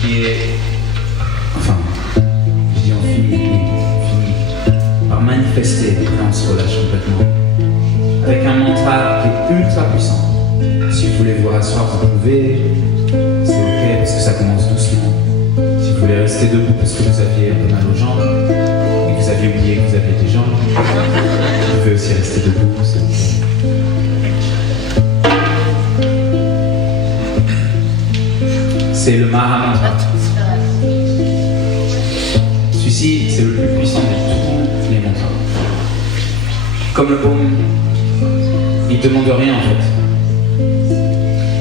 qui est, enfin, je dis on finit par manifester, après on se relâche complètement, avec un mantra qui est ultra puissant. Si vous voulez vous rasseoir, vous pouvez, c'est ok parce que ça commence doucement. Si vous voulez rester debout parce que vous aviez un peu mal aux jambes et que vous aviez oublié que vous aviez des jambes, vous pouvez aussi rester debout, c'est ok. C'est le Mahamantra. Celui-ci, c'est le plus puissant de tous les mantras. Comme le Om, il ne demande rien en fait.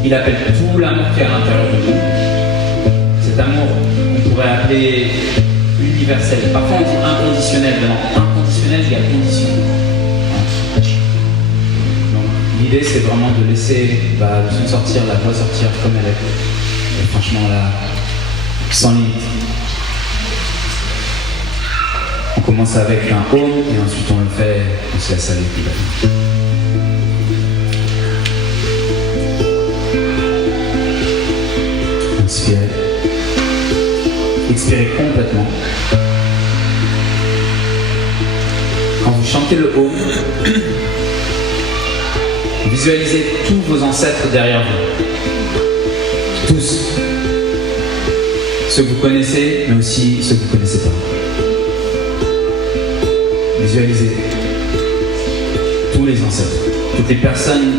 Il appelle tout l'amour qui est à l'intérieur de nous. Cet amour qu'on pourrait appeler universel. Parfois on dit inconditionnel, mais non, inconditionnel il y a condition. Donc l'idée c'est vraiment de laisser la tune sortir, la voix sortir comme elle est. Et franchement là, sans limite. On commence avec un Om et ensuite on le fait, on se laisse aller plus bas. Inspirez. Expirez complètement. Quand vous chantez le Om, visualisez tous vos ancêtres derrière vous. Tous. Ceux que vous connaissez, mais aussi ceux que vous ne connaissez pas. Visualisez tous les ancêtres, toutes les personnes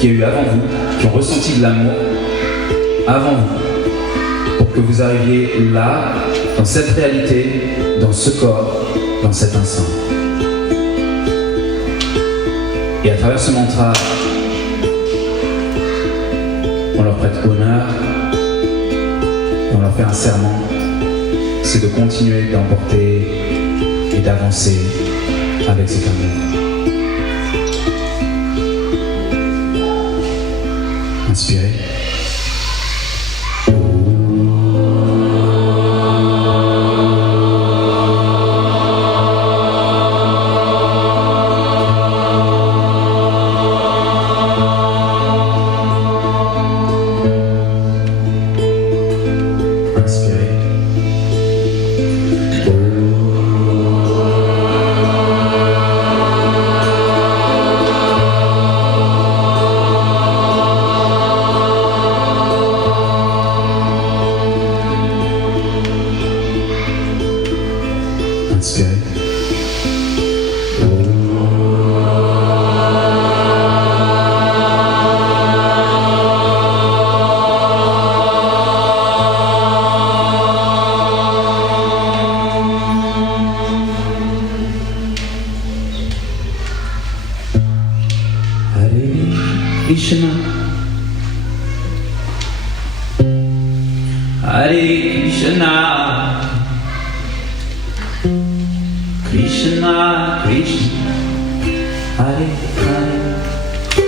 qui ont eu avant vous, qui ont ressenti de l'amour avant vous, pour que vous arriviez là, dans cette réalité, dans ce corps, dans cet instant. Et à travers ce mantra, on leur prête honneur, et on leur fait un serment, c'est de continuer d'emporter et d'avancer avec cet amour. Inspirez. Krishna, Hare Krishna, Krishna Krishna, Hare Hare,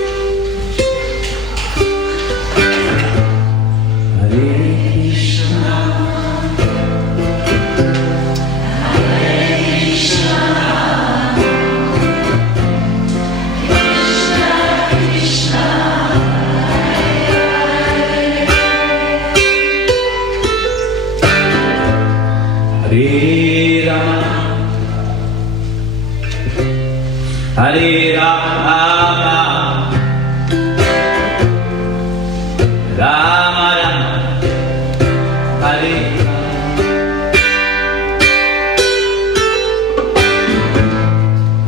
Hare Rama, Rama Rama, Hare Rama,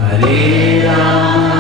Hare Rama,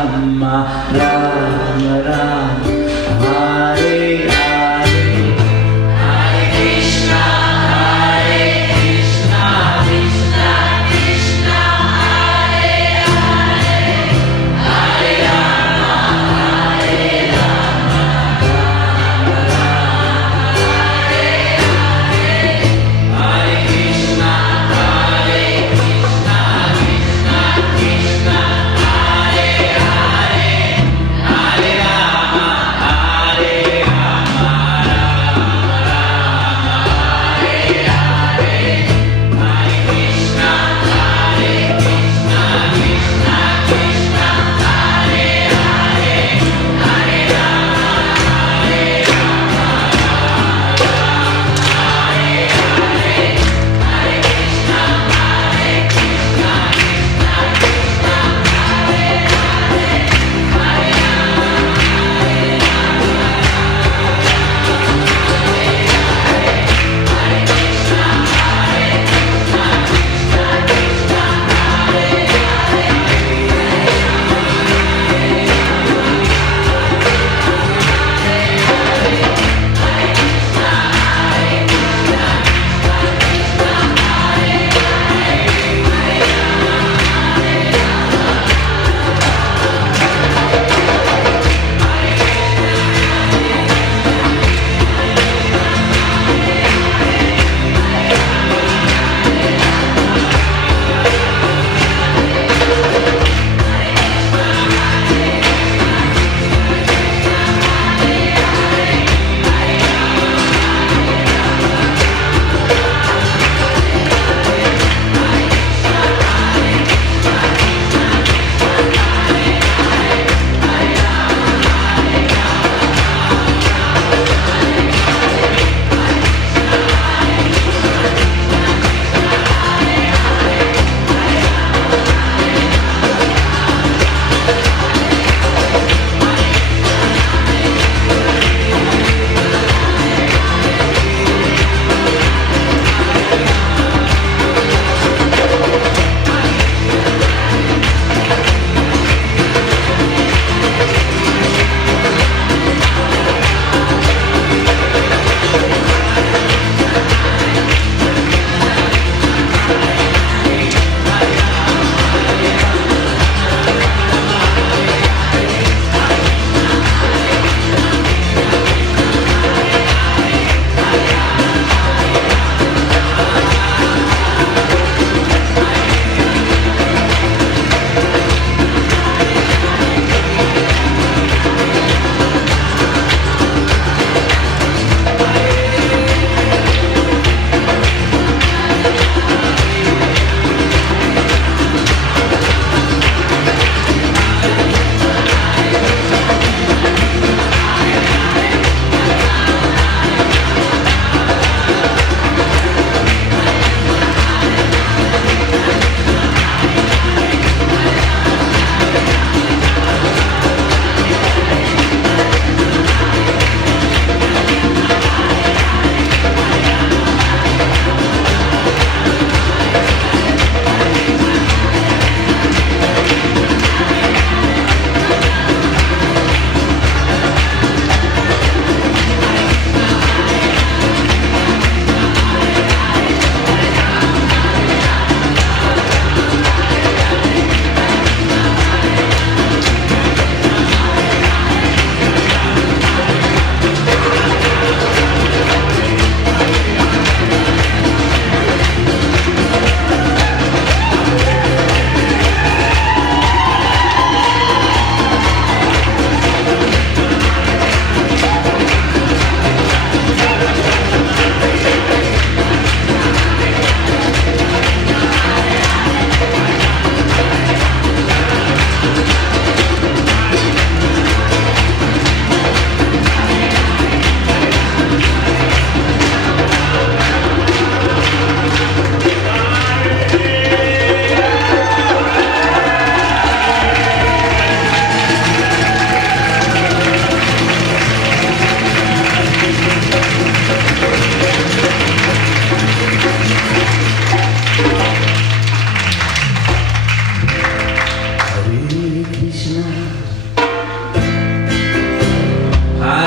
Rama, Rama Rama, Hare Hare, Hare Krishna, Krishna Krishna, Hare Hare, Hare Rama, Rama Rama, Hare Hare, Hare Krishna, Krishna Krishna, Hare Hare, Hare Rama.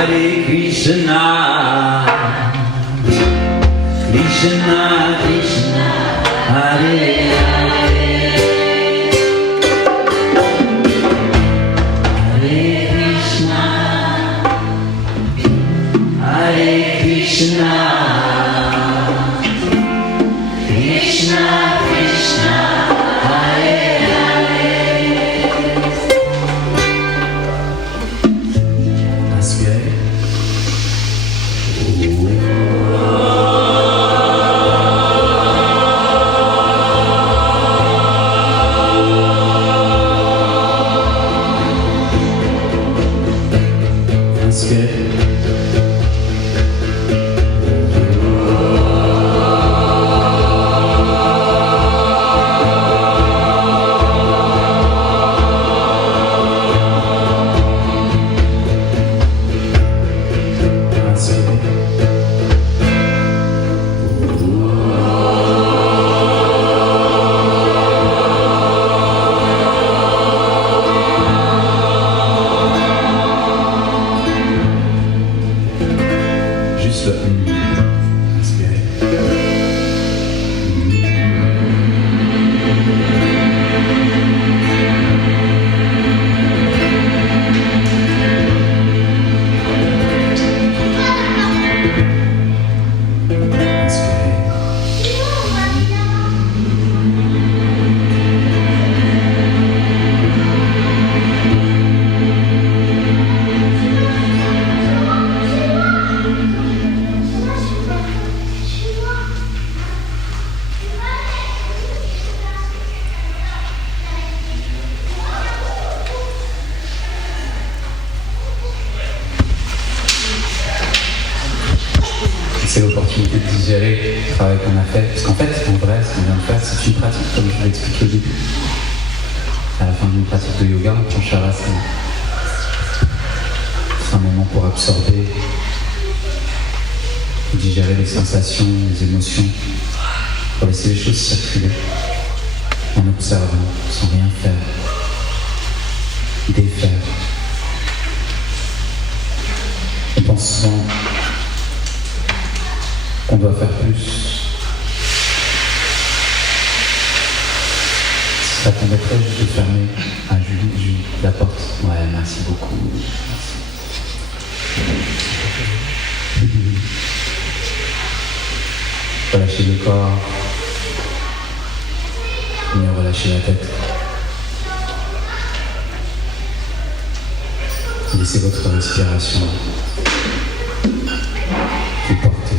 Hare Krishna, Krishna Krishna, Hare Hare, Hare Krishna, Hare Krishna, Krishna Krishna, Hare Hare. Inspirez. Inspirez. Juste inspirez. C'est l'opportunité de digérer le travail qu'on a fait. Parce qu'en fait, en vrai, ce qu'on vient de faire, c'est une pratique, comme je l'ai expliqué au début. À la fin d'une pratique de yoga, on prend Shavasana. C'est un moment pour absorber, digérer les sensations, les émotions, pour laisser les choses circuler, en observant, sans rien faire, défaire. On pense souvent qu'on doit faire plus. Ça permettrait juste de fermer à Julie la porte. Ouais, merci beaucoup. Merci. Relâchez le corps. Mieux relâcher la tête. Laissez votre respiration vous porter.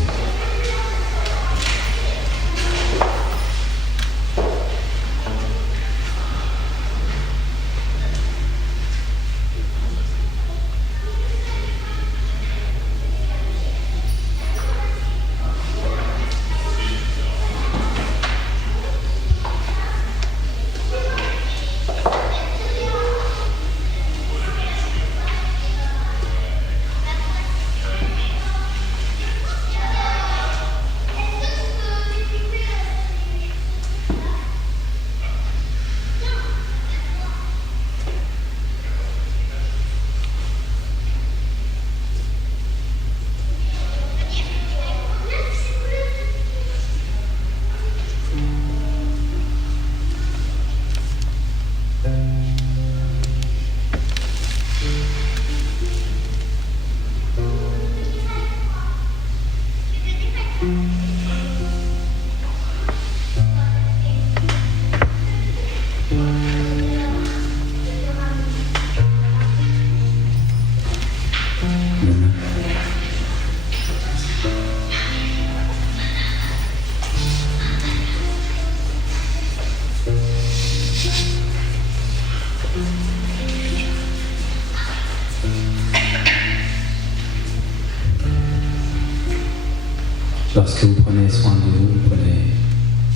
Lorsque vous prenez soin de vous, vous prenez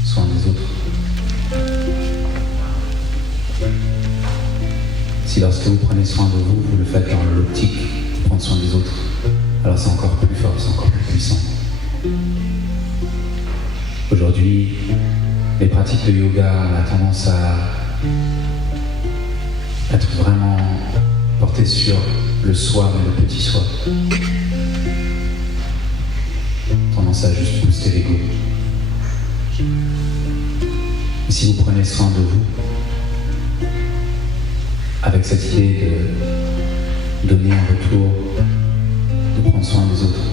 soin des autres. Si lorsque vous prenez soin de vous, vous le faites dans l'optique de prendre soin des autres, alors c'est encore plus fort, c'est encore plus puissant. Aujourd'hui, les pratiques de yoga ont tendance à être vraiment portées sur le soi, mais le petit soi. Tendance à juste booster l'ego. Et si vous prenez soin de vous, avec cette idée de donner un retour, de prendre soin des autres,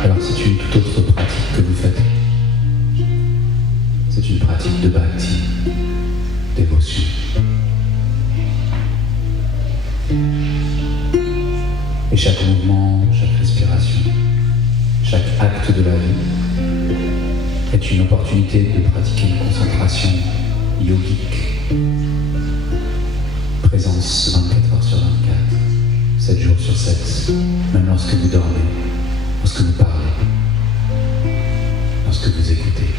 alors c'est une toute autre pratique que vous faites. C'est une pratique de bhakti, dévotion. Et chaque mouvement, chaque respiration, chaque acte de la vie est une opportunité de pratiquer une concentration yogique. Présence 24 heures sur 24, 7 jours sur 7, même lorsque vous dormez, lorsque vous parlez, lorsque vous écoutez.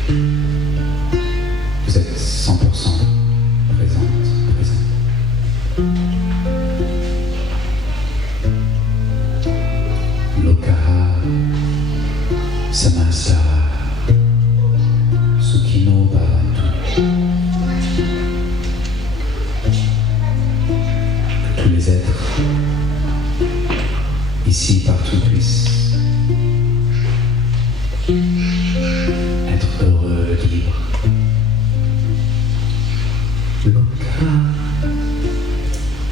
Vous êtes 100% présente, présent. Lokaha Samasa Sukhino Bhavantu. Que tous les êtres, ici partout, puissent être heureux, libres. Loka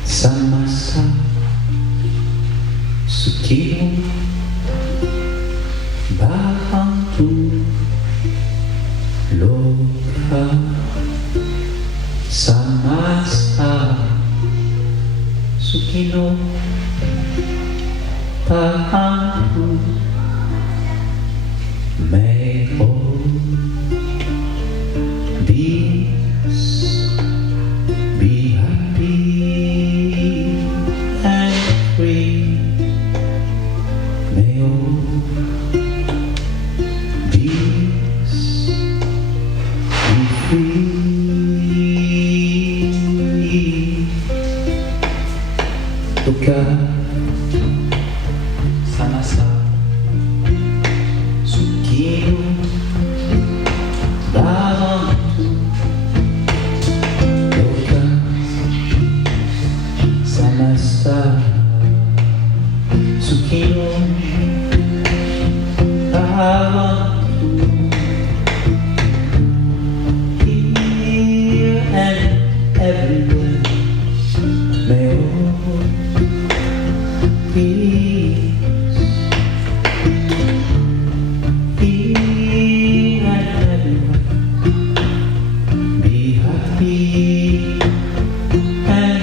Samasa Sukhino Bhavantu. Loka Samasa Sukhino Bhavantu. May all beings be happy and free. May all beings be free. Loka Samasa Sukhino Bhavantu. Loka Samasa Sukhino Bhavantu. Here and everywhere, may all peace. Here and everywhere, be happy and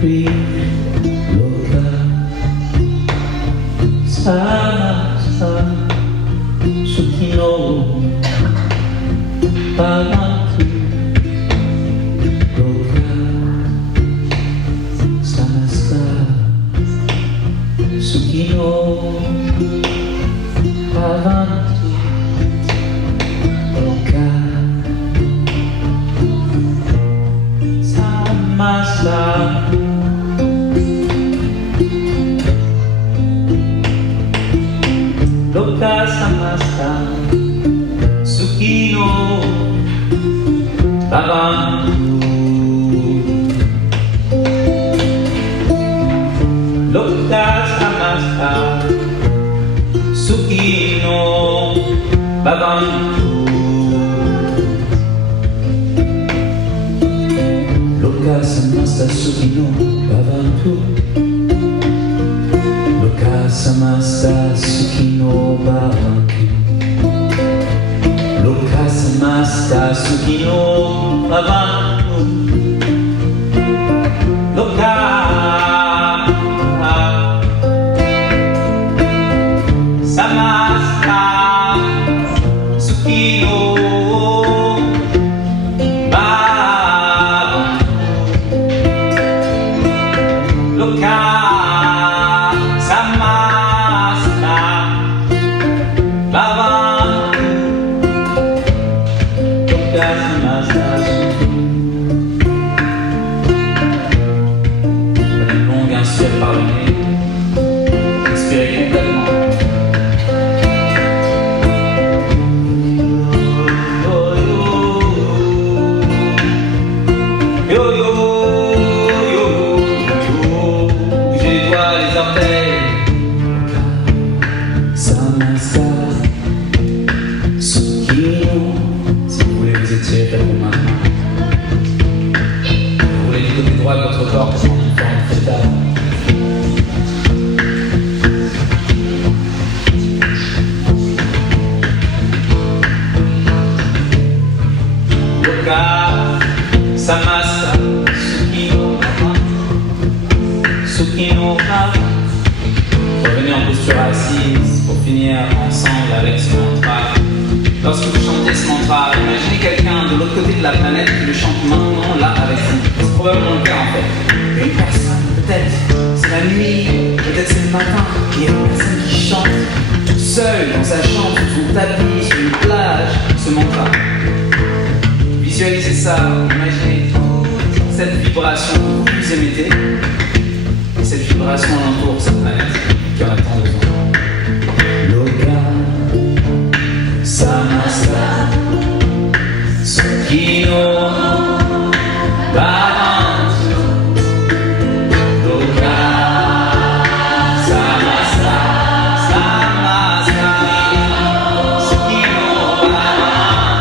free. Loka Samasa Sukhino Bhavantu. Loka Samasa Sukhino Bhavantu. Loka Samasa Loka Samasa Sukhino Bhavantu. Loka Samasa Sukhino Bhavantu. Loka Samasa Sukhino Bhavantu. Loka Samasa Sukhino Bhavantu. Loka Samasa Sukhino Bhavantu. Loka Samasa Sukhino Bhavantu. Loka Samasa Bhavantu. Loka Samasa Sukhino. Prenez une longue inspire par le nez. Expirez complètement. Yo yo yo yo yo. votre corps pour prendre une forme fétale. Samasta Sukino Revenez en posture assise pour finir ensemble avec ce mantra. Lorsque vous chantez ce mantra, imaginez quelqu'un de l'autre côté de la planète qui le chante maintenant là avec vous. C'est probablement le cas en fait. Il y a une personne, peut-être c'est la nuit, peut-être c'est le matin, il y a une personne qui chante seule dans sa chambre, sur son tapis, sur une plage, ce mantra. Visualisez ça, imaginez toute cette vibration que vous émettez, et cette vibration alentour cette planète qui en a tant besoin. Loka, Samasta, Sukino, Bhavantu. Loka, Samasta, Samasta, Sukino, Bhavantu.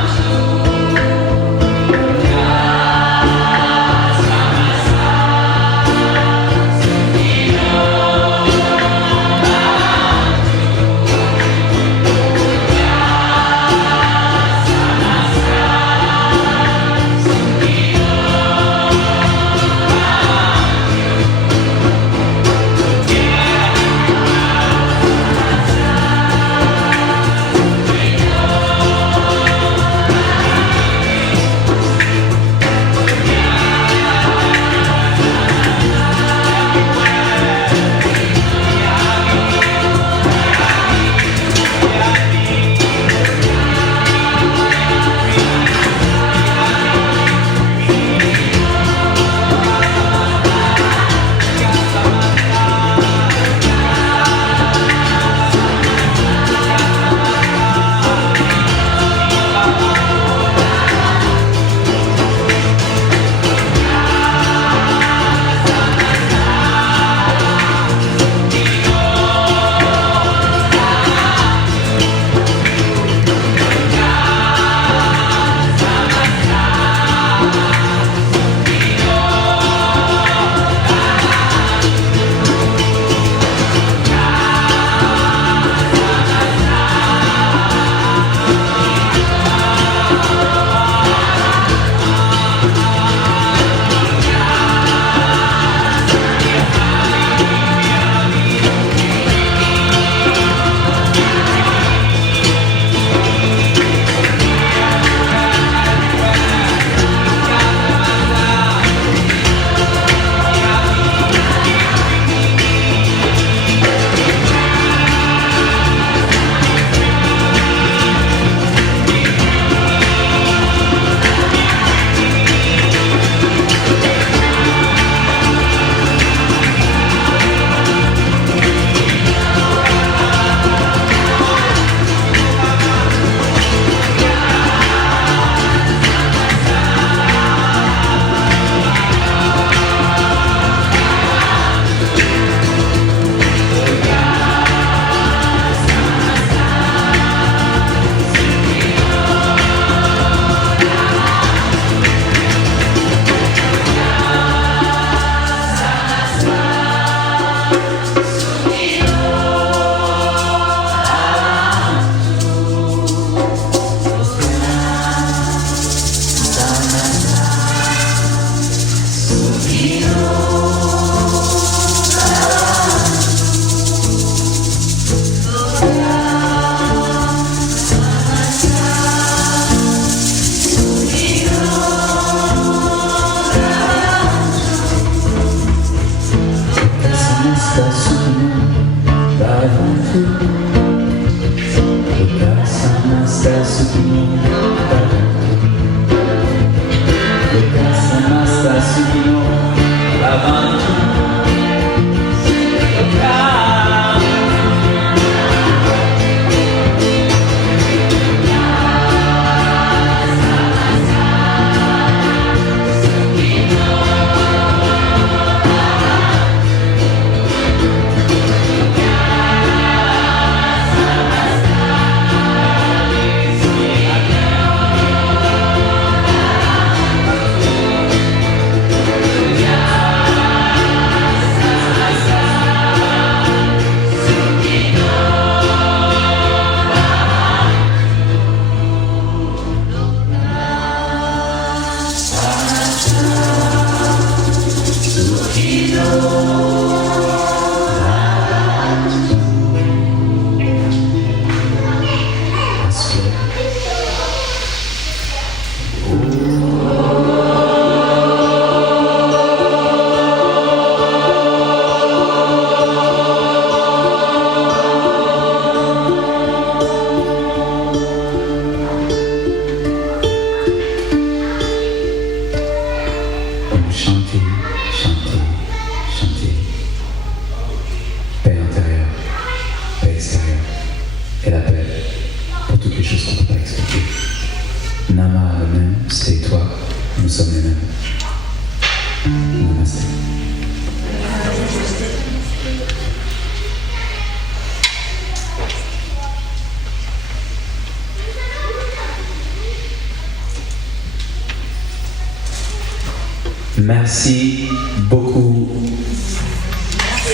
Merci beaucoup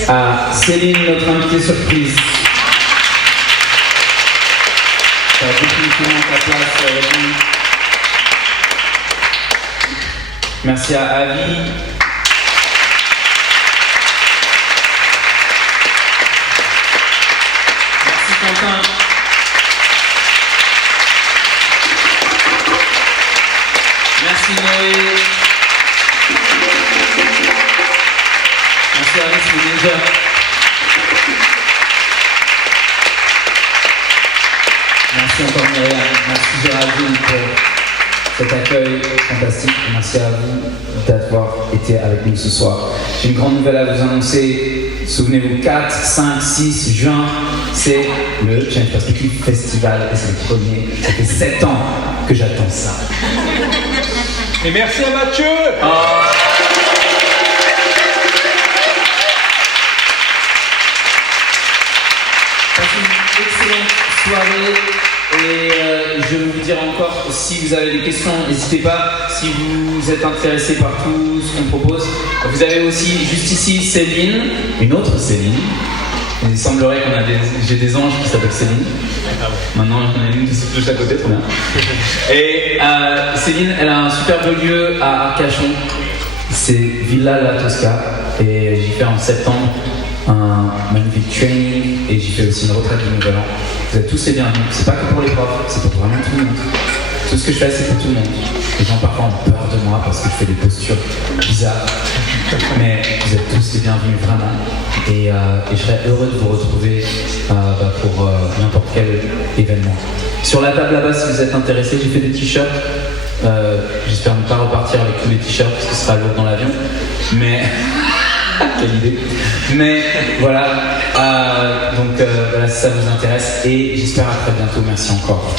à Céline, notre invitée surprise. Ça a définitivement ta place avec nous. Merci à Avi. Merci Quentin. Merci Noé. Merci Alice le Ninja. Merci encore Myriam. Merci Géraldine pour cet accueil fantastique. Merci à vous d'avoir été avec nous ce soir. J'ai une grande nouvelle à vous annoncer. Souvenez-vous, 4, 5, 6 juin, c'est le Change Perspective Festival et c'est le premier. Ça fait 7 ans que j'attends ça. Et merci à Mathieu. Passez une excellente soirée et je vais vous dire encore, si vous avez des questions, n'hésitez pas. Si vous êtes intéressé par tout ce qu'on propose, vous avez aussi juste ici Céline, une autre Céline. Il semblerait qu'on a j'ai des anges qui s'appellent Céline. Maintenant, j'en ai une qui se touche à côté, trop bien. Et Céline, elle a un superbe lieu à Arcachon. C'est Villa La Tosca. Et j'y fais en septembre un magnifique training. Et j'y fais aussi une retraite du Nouvel An. Vous êtes tous les bienvenus. C'est pas que pour les profs, c'est pour vraiment tout le monde. Tout ce que je fais, c'est pour tout le monde. Les gens parfois ont peur de moi parce que je fais des postures bizarres. Mais vous êtes tous les bienvenus, vraiment. Et je serais heureux de vous retrouver pour n'importe quel événement. Sur la table là-bas, si vous êtes intéressés, j'ai fait des t-shirts. J'espère ne pas repartir avec tous les t-shirts parce que ce sera lourd dans l'avion. Mais... quelle idée. Mais voilà. Donc voilà, si ça vous intéresse. Et j'espère à très bientôt. Merci encore.